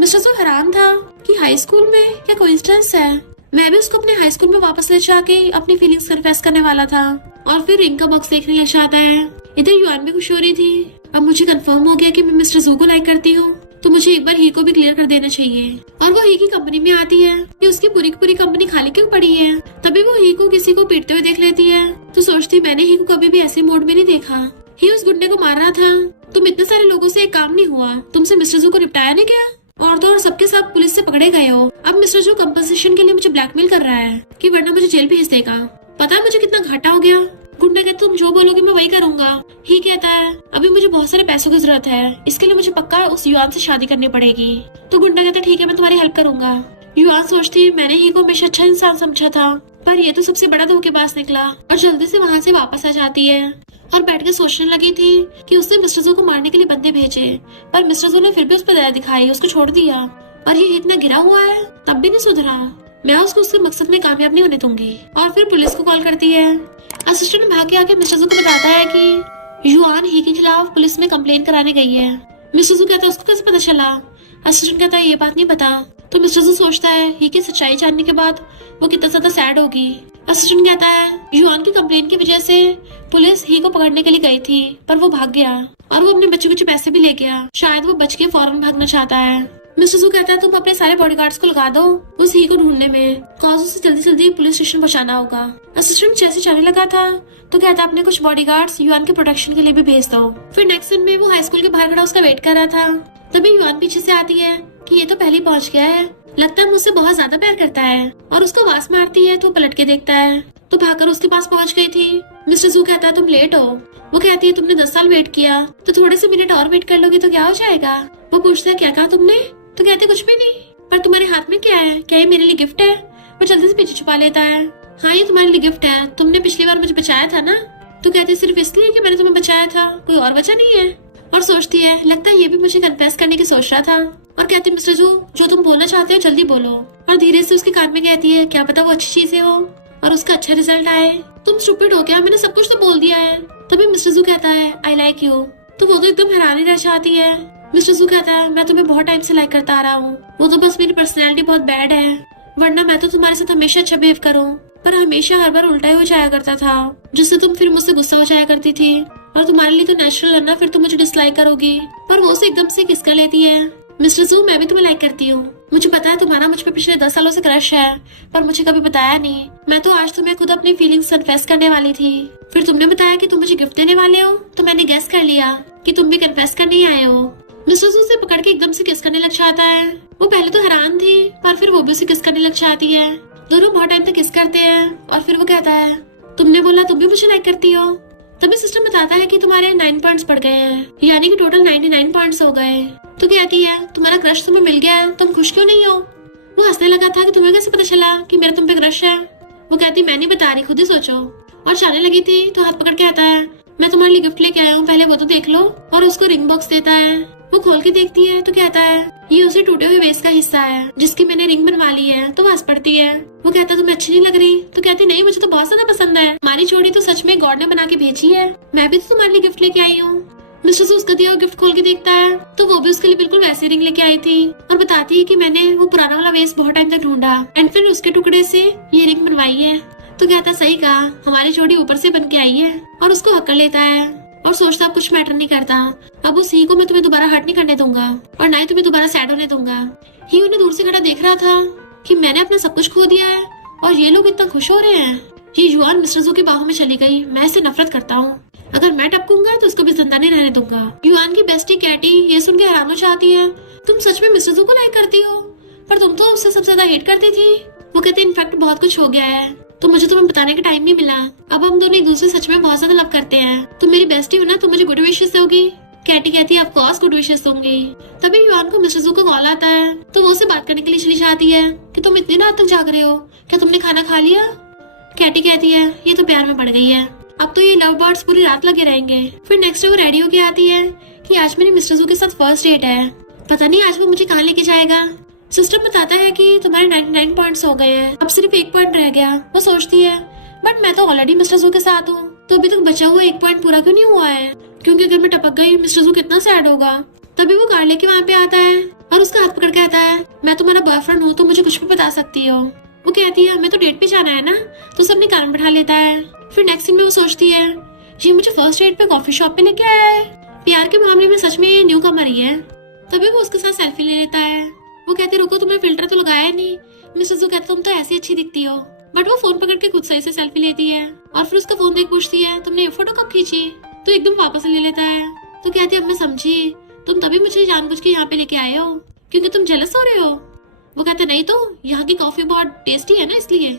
मिस्टर जू हैरान था कि हाई स्कूल में क्या कोइंसिडेंस है, मैं भी उसको अपने हाई स्कूल में वापस ले जाके अपनी फीलिंग्स कन्फेस करने वाला था। और फिर रिंग का बॉक्स देखने लग जाता है। इधर युआन भी खुश हो रही थी, अब मुझे कंफर्म हो गया कि मैं मिस्टर जू को लाइक करती हूँ, तो मुझे एक बार ही को भी क्लियर कर देना चाहिए। और वो ही की कंपनी में आती है कि उसकी पूरी की पूरी कंपनी खाली क्यों पड़ी है। तभी वो ही को किसी को पीटते हुए देख लेती है, तो सोचती मैंने ही को कभी भी ऐसे मोड में नहीं देखा। ही उस गुंडे को मार रहा था, तुम इतने सारे लोगों से एक काम नहीं हुआ, तुमसे मिस्टर जू को निपटाया नहीं क्या, और तो और सबके सब पुलिस से पकड़े गए हो। अब मिस्टर जू कंपनसेशन के लिए मुझे ब्लैकमेल कर रहा है कि वरना मुझे जेल भेज देगा। पता है मुझे कितना घाटा हो गया। गुंडा कहता तुम जो बोलोगे मैं वही करूंगा। ही कहता है अभी मुझे बहुत सारे पैसों की जरूरत है, इसके लिए मुझे पक्का उस युआन से शादी करनी पड़ेगी। तो गुंडा कहता ठीक है मैं तुम्हारी हेल्प करूंगा। युआन सोचती मैंने ही को हमेशा अच्छा इंसान समझा था, पर ये तो सबसे बड़ा धोखेबाज निकला, और जल्दी से वहाँ से वापस आ जाती है और बैठ के सोचने लगी थी कि उसने मिस्टर जू को मारने के लिए बंदे भेजे, पर मिस्टर जू ने फिर भी उस पर दया दिखाई, उसको छोड़ दिया। और ये इतना गिरा हुआ है तब भी नहीं सुधरा, मैं उसको उसके मकसद में कामयाब नहीं होने दूंगी। और फिर पुलिस को कॉल करती है। असिस्टेंट भाग के आके मिस्टर जू को बताता है कि युआन ही के खिलाफ पुलिस में कंप्लेन कराने गई है। मिस्टर जू कहता है उसको कैसे पता चला। असिस्टेंट कहता है ये बात नहीं पता। तो मिस्टर जू सोचता है ही की सच्चाई जानने के बाद वो कितना ज्यादा सैड होगी। असिस्टेंट कहता है युआन की कंप्लेन की वजह से पुलिस ही को पकड़ने के लिए गई थी, पर वो भाग गया और वो अपने बच्चे कुछ पैसे भी ले गया, शायद वो बच के फौरन भागना चाहता है। मिस्टर जू कहता है तुम अपने सारे बॉडीगार्ड्स को लगा दो उस ही को ढूंढने में, कॉज उसे जल्दी जल्दी पुलिस स्टेशन पहुंचाना होगा। असिस्टेंट जैसे जाने लगा था तो कहता अपने कुछ बॉडीगार्ड्स युआन के प्रोटेक्शन के लिए भी भेज दो। फिर नेक्स्ट दिन में वो हाई स्कूल के बाहर खड़ा उसका वेट कर रहा था, तभी युआन पीछे से आती है कि ये तो पहले पहुंच गया है, लगता है मुझसे बहुत ज्यादा प्यार करता है, और उसको आवाज मारती है तो पलट के देखता है तो भागकर उसके पास पहुंच गई थी। मिस्टर जू कहता है तुम लेट हो। वो कहती है तुमने 10 साल वेट किया तो थोड़े से मिनट और वेट कर लोगे तो क्या हो जाएगा। वो पूछता है क्या कहा तुमने, तो कहते कुछ भी नहीं, पर तुम्हारे हाथ में क्या है, क्या ये मेरे लिए गिफ्ट है। वो जल्दी से पीछे छुपा लेता है, हाँ ये तुम्हारे लिए गिफ्ट है, तुमने पिछली बार मुझे बचाया था ना। तो कहती है सिर्फ इसलिए कि मैंने तुम्हें बचाया था, कोई और वजह नहीं है। और सोचती है लगता है ये भी मुझे कन्फेस करने की सोच रहा था। और कहती है मिस्टर जू जो तुम बोलना चाहते हो जल्दी बोलो। और धीरे से उसके कान में कहती है क्या पता वो अच्छी चीजें हो और उसका अच्छा रिजल्ट आए। तुम स्टूपिड हो क्या, मैंने सब कुछ तो बोल दिया है। तभी मिस्टर जू कहता है आई लाइक यू। तो वो तो एकदम हैरानी रह जाती है। मिस्टर जू कहता है मैं तुम्हें बहुत टाइम से लाइक करता आ रहा हूँ, वो तो बस मेरी पर्सनैलिटी बहुत बैड है, वरना मैं तो तुम्हारे साथ हमेशा अच्छा बिहेव करूँ, पर हमेशा हर बार उल्टा ही हो जाया करता था, जिससे तुम फिर मुझसे गुस्सा हो जाया करती थी। और तुम्हारे लिए तो नेचुरल है ना, फिर तुम मुझे डिसलाइक करोगी। पर वो उसे एकदम से किस कर लेती है। मिस्टर जू मैं भी तुम्हें लाइक करती हूँ, मुझे पता है तुम्हारा मुझ पे पिछले 10 सालों से क्रश है, पर मुझे कभी बताया नहीं। मैं तो आज तुम्हें खुद अपनी फीलिंग्स कन्फेस करने वाली थी, फिर तुमने बताया कि तुम मुझे गिफ्ट देने वाले हो, तो मैंने गेस कर लिया कि तुम भी कन्फेस करने ही आए हो। मिस्टर जू से पकड़ के एकदम से किस करने लग जाता है। वो पहले तो हैरान थी, पर फिर वो भी उसे किस करने लग जाती है। दोनों बहुत टाइम तक किस करते हैं, और फिर वो कहता है तुमने बोला तुम भी मुझे लाइक करती हो। तभी सिस्टम बताता है कि तुम्हारे 9 पॉइंट्स बढ़ गए हैं, यानी कि टोटल 99 पॉइंट्स हो गए। तो कहती है तुम्हारा क्रश तुम्हें मिल गया है, तुम खुश क्यों नहीं हो। वो हंसने लगा था कि तुम्हें कैसे पता चला कि मेरा तुम पे क्रश है। वो कहती मैं नहीं बता रही, खुद ही सोचो। और जाने लगी थी तो हाथ पकड़ के आता है मैं तुम्हारे लिए गिफ्ट लेके आया हूँ, पहले वो तो देख लो। और उसको रिंग बॉक्स देता है। वो खोल के देखती है तो कहता है ये उसे टूटे हुए वेस्ट का हिस्सा है जिसकी मैंने रिंग बनवा ली है। तो वो हंस पड़ती है। वो कहता तुम्हें अच्छी नहीं लग रही। तो कहती नहीं मुझे तो बहुत ज्यादा पसंद है, हमारी जोड़ी तो सच में गॉड ने बना के भेजी है, मैं भी तो तुम्हारे लिए गिफ्ट लेके आई हूँ। मिस्टर से उसका दिया हुआ गिफ्ट खोल के देखता है तो वो भी उसके लिए बिल्कुल वैसी रिंग लेके आई थी, और बताती है कि मैंने वो पुराना वाला वेस्ट बहुत टाइम तक ढूंढा एंड फिर उसके टुकड़े से ये रिंग बनवाई है। तो कहता सही कहा, हमारी जोड़ी ऊपर से बन के आई है। और उसको हक कर लेता है और सोचता अब कुछ मैटर नहीं करता, अब उस ही को मैं तुम्हें दोबारा हर्ट नहीं करने दूंगा और ना ही तुम्हें दोबारा सैड होने दूंगा। ही उन्हें दूर से खड़ा देख रहा था कि मैंने अपना सब कुछ खो दिया है और ये लोग इतना खुश हो रहे हैं। ये युआन मिस्टर जू की बाहों में चली गई, मैं इसे नफरत करता हूँ, अगर मैं टपकूंगा तो उसको भी जिंदा नहीं रहने दूंगा। युआन की बेस्टी कैटी ये सुन के हैरान हो जाती है, तुम सच में मिस्टर जू को लाइक करती हो, पर तुम तो उससे सबसे ज्यादा हेट करती थी। वो कहते इनफैक्ट बहुत कुछ हो गया है, तो मुझे तुम्हें बताने का टाइम नहीं मिला, अब हम दोनों एक दूसरे सच में बहुत ज्यादा लव करते हैं। तुम मेरी बेस्टी हो ना, तुम मुझे गुड विशेस दोगी। कैटी कहती है ऑफ कोर्स गुड विशेस दूंगी। तभी युआन को मिस्टर जू का कॉल आता है तो वो उससे बात करने के लिए चली जाती है कि तुम इतनी रात तक जाग रहे हो, क्या तुमने खाना खा लिया? कैटी कहती है ये तो प्यार में पड़ गई है, अब तो ये लव बर्ड्स पूरी रात लगे रहेंगे। फिर नेक्स्ट डे वो रेडी होके आती है कि आज मेरी मिस्टर जू के साथ फर्स्ट डेट है, पता नहीं आज वो मुझे कहाँ लेके जाएगा। सिस्टम बताता है कि तुम्हारे 99 पॉइंट्स हो गए हैं, अब सिर्फ 1 पॉइंट रह गया। वो सोचती है बट मैं तो ऑलरेडी मिस्टर जू के साथ हूँ, तो अभी तक बचा हुआ 1 पॉइंट पूरा क्यों नहीं हुआ है, क्योंकि अगर मैं टपक गई मिस्टर जू कितना सैड होगा। तभी वो कार लेके वहाँ पे आता है और उसका हाथ पकड़ के कहता है मैं तुम्हारा बॉयफ्रेंड हूँ तो मुझे कुछ भी बता सकती हो। वो कहती है हमें तो डेट पे जाना है ना, तो सब अपने कार में बैठा लेता है। फिर नेक्स्ट सीन में वो सोचती है ये मुझे फर्स्ट डेट पे कॉफी शॉप पे लेके आया है, प्यार के मामले में सच में न्यू कमर ही है। तभी वो उसके साथ सेल्फी ले लेता है। वो कहते रुको तुमने फिल्टर तो लगाया नहीं। मिस्टर जू कहते तुम तो ऐसी अच्छी दिखती हो, बट वो फोन पकड़ के खुद सही से सेल्फी लेती है और फिर उसका फोन देख पूछती है तुमने ये फोटो कब खींची, तो एकदम वापस ले लेता है। तो कहती है अब मैं समझी तुम तभी मुझे जानबूझ के यहाँ पे लेके आए हो क्योंकि तुम जेलस हो रहे हो। वो कहते नहीं तो यहाँ की कॉफी बहुत टेस्टी है ना इसलिए।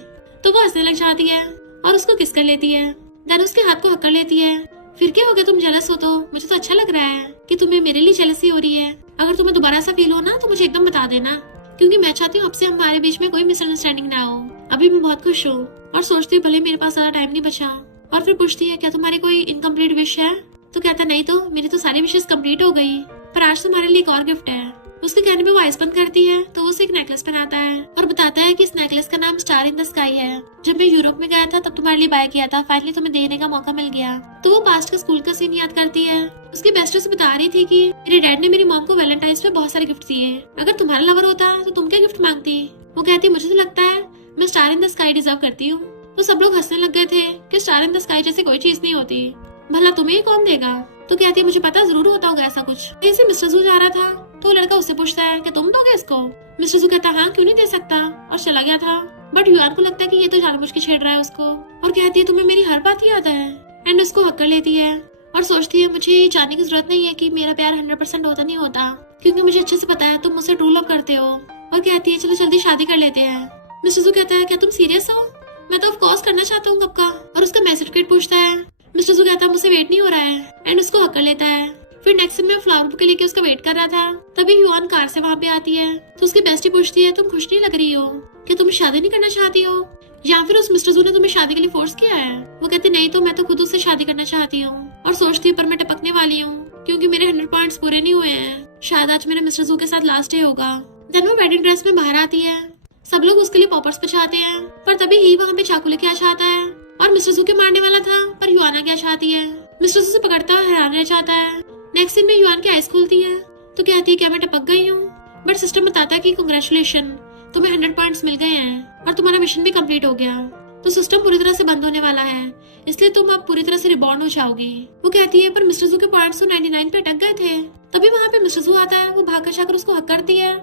तो वो हंसने लग जाती है और उसको किस कर लेती है, देन उसके हाथ को हक्कर लेती है। फिर क्या हो गया तुम जेलस हो तो मुझे तो अच्छा लग रहा है कि तुम्हें मेरे लिए जेलसी हो रही है। अगर तुम्हें दोबारा ऐसा फील हो ना तो मुझे एकदम बता देना, क्योंकि मैं चाहती हूँ अब से हमारे बीच में कोई मिसअंडरस्टैंडिंग ना हो। अभी मैं बहुत खुश हूँ और सोचती हूँ भले मेरे पास ज्यादा टाइम नहीं बचा। और फिर पूछती है क्या तुम्हारी कोई इनकम्प्लीट विश है? तो कहता नहीं तो मेरी तो सारी विशेस कंप्लीट हो गई, पर आज तुम्हारे लिए एक और गिफ्ट है। उसके कहने में वो आइस बंद करती है तो वो उसे एक नेकलेस पहनाता है और बताता है कि इस नेकलेस का नाम स्टार इन द स्काई है। जब मैं यूरोप में गया था तब तुम्हारे लिए बाय किया था, फाइनली तुम्हें देने का मौका मिल गया। तो वो पास्ट का स्कूल का सीन याद करती है। उसकी बेस्ट से बता रही थी कि मेरे डैड ने मेरी मॉम को वैलेंटाइंस पे बहुत सारे गिफ्ट दिए, अगर तुम्हारा लवर होता तो तुम क्या गिफ्ट मांगती? वो कहती मुझे तो लगता है मैं star in the sky deserve करती हूँ। तो सब लोग हंसने लग गए थे कि स्टार इन द स्काई जैसे कोई चीज नहीं होती, भला तुम्हें ही कौन देगा? तो कहती है मुझे पता जरूर होता होगा ऐसा कुछ। जैसे मिस्टर जू जा रहा था तो लड़का उससे पूछता है कि तुम दोगे इसको? मिस्टर जू कहता हाँ क्यों नहीं दे सकता और चला गया था। बट युआन को लगता है कि ये तो जानबूझ के छेड़ रहा है उसको और कहती है तुम्हें मेरी हर बात याद है, एंड उसको हक कर लेती है और सोचती है मुझे जानने की जरूरत नहीं है कि मेरा प्यार 100% होता नहीं होता, क्योंकि मुझे अच्छे से पता है तुम मुझसे ट्रू लव करते हो। और कहती है चलो जल्दी शादी कर लेते हैं। मिस्टर जू कहता है क्या तुम सीरियस हो? मैं तो ऑफ कोर्स करना चाहता हूँ कब का। और उसका मैसेज सर्टिफिकेट पूछता है। मिस्टर जू कहता है मुझसे वेट नहीं हो रहा है एंड उसको हक कर लेता है। फिर नेक्स्ट सीन में फ्लावर बुके लेके उसका वेट कर रहा था, तभी युआन कार से वहाँ पे आती है तो उसकी बेस्टी पूछती है तुम खुश नहीं लग रही हो, क्या तुम शादी नहीं करना चाहती हो या फिर उस मिस्टर जू ने तुम्हें शादी के लिए फोर्स किया है? वो कहते नहीं तो मैं तो खुद उससे शादी करना चाहती हूँ और सोचती हूँ पर मैं टपकने वाली हूँ क्योंकि मेरे 100 पॉइंट्स पूरे नहीं हुए हैं, शायद आज मेरे मिस्टर जू के साथ लास्ट डे होगा। देन वो वेडिंग ड्रेस में बाहर आती है, सब लोग उसके लिए पॉपर्स बचाते हैं, पर तभी ही वहाँ पे चाकू लेके आ जाता है और मिस्टर जू के मारने वाला था पर युआन क्या चाहती है। मिस्टर जू से पकड़ता है हैरान रह जाता है। नेक्स्ट सीन में युआन की आइस खुलती है तो कहती है क्या मैं टपक गई हूँ? बट सिस्टम बताता है कि कांग्रेचुलेशन तुम्हें 100 पॉइंट्स मिल गए हैं और तुम्हारा मिशन भी कंप्लीट हो गया। तो सिस्टम पूरी तरह से बंद होने वाला है, इसलिए तुम अब पूरी तरह से रिबॉर्न हो जाओगी। वो कहती है पर मिस्टर जू के पॉइंट्स तो 99 पे अटक गए थे। तभी वहाँ पे मिस्टर जू आता है, वो भाग कर जाकर उसको हक करती है,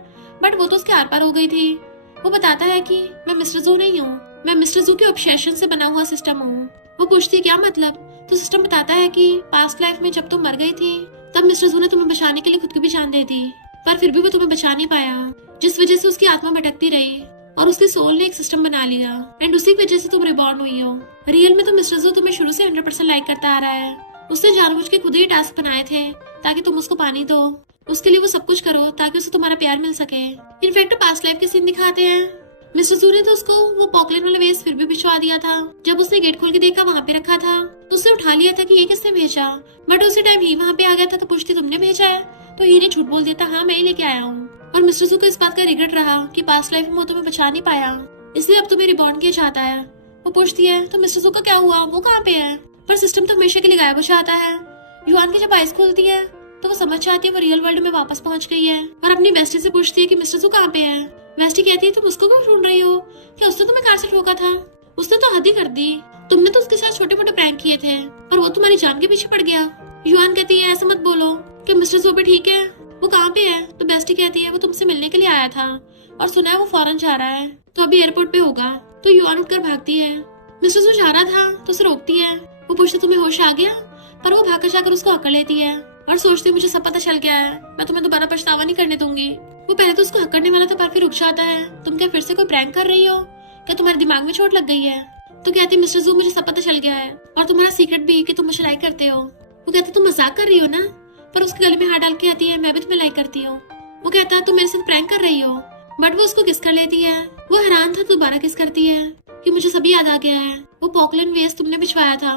बट वो तो उसके आर पार हो गई थी। वो बताता है कि मैं मिस्टर जू नहीं हूँ, मैं मिस्टर जू के ऑब्सेशन से बना हुआ सिस्टम हूँ। वो पूछती है क्या मतलब? तो सिस्टम बताता है कि पास्ट लाइफ में जब तुम मर गई थी तब मिस्टर जू ने तुम्हें बचाने के लिए खुद की भी जान दे दी, पर फिर भी वो तुम्हें बचा नहीं पाया, जिस वजह से उसकी आत्मा भटकती रही और उसकी सोल ने एक सिस्टम बना लिया एंड उसी वजह से तुम रिबॉर्न हुई हो। रियल में तो मिस्टर जू तुम्हें शुरू से 100% लाइक करता आ रहा है। उसने जानबूझ के खुद ही टास्क बनाए थे ताकि तुम उसको पानी दो, उसके लिए वो सब कुछ करो ताकि उसे तुम्हारा प्यार मिल सके। इनफैक्ट पास्ट लाइफ के सीन दिखाते हैं, मिस्टर जू ने तो उसको वो पॉकलेट वाला वेस्ट फिर भी भिजवा दिया था। जब उसने गेट खोल के देखा वहाँ पे रखा था तो उसने उठा लिया था कि ये किसने भेजा, बट उसी टाइम ही वहाँ पे आ गया था तो पूछती तुमने भेजा है, तो ही ने झूठ बोल दिया था हाँ मैं ही लेके आया हूँ। और मिस्टर जू को इस बात का रिग्रेट रहा कि पास्ट लाइफ में वो तुम्हें बचा नहीं पाया, इसलिए अब तुम्हें रिबॉर्न किया जाता है। वो पूछती है तो मिस्टर जू का क्या हुआ, वो कहाँ पे है? पर सिस्टम तो हमेशा के लिए गायब हो जाता है। युआन की जब आइस खुलती है तो वो समझ जाती है वो रियल वर्ल्ड में वापस पहुंच गई है और अपनी बेस्टी से पूछती है कि मिस्टर जू कहाँ पे है। बेस्टी कहती है तुम उसको क्यों ढूंढ रही हो, क्या उसने तुम्हें कार से ठोका था? उसने तो हद ही कर दी, तुमने तो उसके साथ छोटे मोटे प्रैंक किए थे पर वो तुम्हारी जान के पीछे पड़ गया। युआन कहती है ऐसा मत बोलो, कि मिस्टर जू भी ठीक है, वो कहाँ पे है? तो बेस्टी कहती है वो तुमसे मिलने के लिए आया था और सुना है वो फॉरेन जा रहा है तो अभी एयरपोर्ट पे होगा। तो युआन उठकर भागती है। मिस्टर जू जा रहा था तो उसे रोकती है। वो पूछती तुम्हें होश आ गया, पर वो भागकर जाकर उसको हक लेती है और सोचती मुझे सब पता चल गया है, मैं तुम्हें दोबारा पछतावा नहीं करने दूंगी। वो पहले तो उसको हक करने वाला था पर फिर रुक जाता है। तुम क्या फिर से कोई प्रैंक कर रही हो, क्या तुम्हारे दिमाग में चोट लग गई है? तो कहती मिस्टर जू मुझे सब पता चल गया है और तुम्हारा सीक्रेट भी कि तुम मुझे लाइक करते हो। वो कहते तुम मजाक कर रही हो ना, पर उसके गले में हाथ डाल के आती है, मैं भी तुम्हें लाइक करती हूँ। वो कहता है तुम मेरे साथ प्रैंक कर रही हो, बट वो उसको किस कर लेती है। वो हैरान था, दोबारा किस करती है कि मुझे सभी याद आ गया है, वो पॉकलिन वेस्ट तुमने भिजवाया था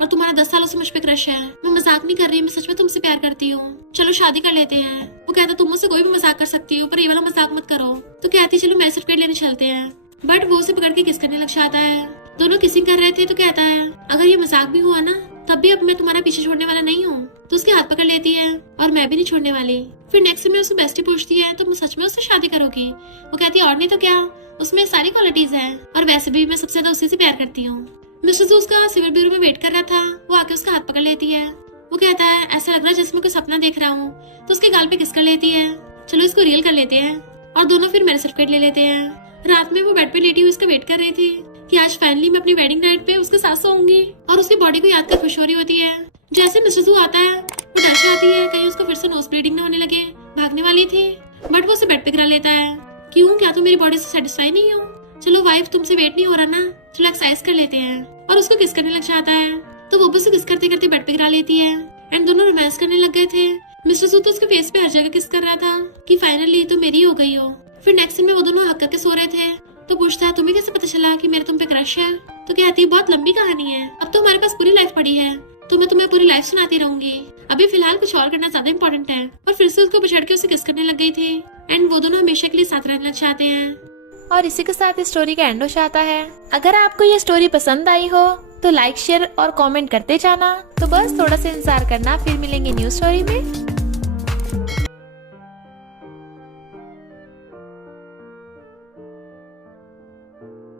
और तुम्हारा 10 सालों से मुझ पे क्रश है। मैं मजाक नहीं कर रही, मैं सच में तुमसे प्यार करती हूँ, चलो शादी कर लेते हैं। वो कहता तुम मुझसे कोई भी मजाक कर सकती हो, पर ये वाला मजाक मत करो। तो कहती चलो मैरिज सर्टिफिकेट लेने चलते हैं, बट वो उसे पकड़ के किस करने लग जाता है। दोनों किसिंग कर रहे थे तो कहता है अगर ये मजाक भी हुआ ना, तब भी अब मैं तुम्हारा पीछे छोड़ने वाला नहीं हूँ। तो उसके हाथ पकड़ लेती है और मैं भी नहीं छोड़ने वाली। फिर नेक्स्ट में उससे बेस्टी पूछती है तो सच में उससे शादी करोगी। वो कहती है और नहीं तो क्या, उसमें सारी क्वालिटीज है और वैसे भी मैं सबसे ज्यादा उसी से प्यार करती हूँ। मिस्टर जू उसका सिविल ब्यूरो में वेट कर रहा था, वो आके उसका हाथ पकड़ लेती है। वो कहता है ऐसा लग रहा है जैसे मैं कोई सपना देख रहा हूँ। तो उसके गाल पे किस कर लेती है, चलो इसको रियल कर लेते हैं। और दोनों फिर मैरिज सर्टिफिकेट ले लेते हैं। रात में वो बेड पे लेटी हुई उसका वेट कर रही थी कि आज फाइनली मैं अपनी वेडिंग नाइट पे उसके साथ सोऊंगी और उसकी बॉडी को याद कर खुश हो रही होती है। जैसे मिस्टर जू आता है वो डर जाती है कहीं उसको फिर से नोज ब्लीडिंग न होने लगे। भागने वाली थी बट वो उसे बेड पे गिरा लेता है। क्यों, क्या तुम मेरी बॉडी से सेटिस्फाई नहीं हो? चलो वाइफ तुमसे वेट नहीं हो रहा ना, चलो एक्सरसाइज कर लेते हैं। और उसको किस करने लग जाता है तो वो भी उसे किस करते करते बेड पे गिरा लेती है एंड दोनों रोमांस करने लग गए थे। मिस्टर जू तो उसके फेस पे हर जगह किस कर रहा था कि फाइनली तो मेरी हो गई हो। फिर नेक्स्ट सीन में वो दोनों हक करके सो रहे थे तो पूछता है तुम्हें कैसे पता चला कि मेरे तुम पे क्रश है। तो कहती है बहुत लंबी कहानी है, अब तो हमारे पास पूरी लाइफ पड़ी है, तो मैं तुम्हें पूरी लाइफ सुनाती रहूंगी, अभी फिलहाल कुछ और करना ज्यादा इम्पोर्टेंट है। और फिर से उसको पछाड़ के उसे किस करने लग गई थी एंड वो दोनों हमेशा के लिए साथ रहना चाहते हैं। और इसी के साथ इस स्टोरी का एंड हो जाता है। अगर आपको ये स्टोरी पसंद आई हो तो लाइक शेयर और कमेंट करते जाना। तो बस थोड़ा सा इंतजार करना, फिर मिलेंगे न्यू स्टोरी में।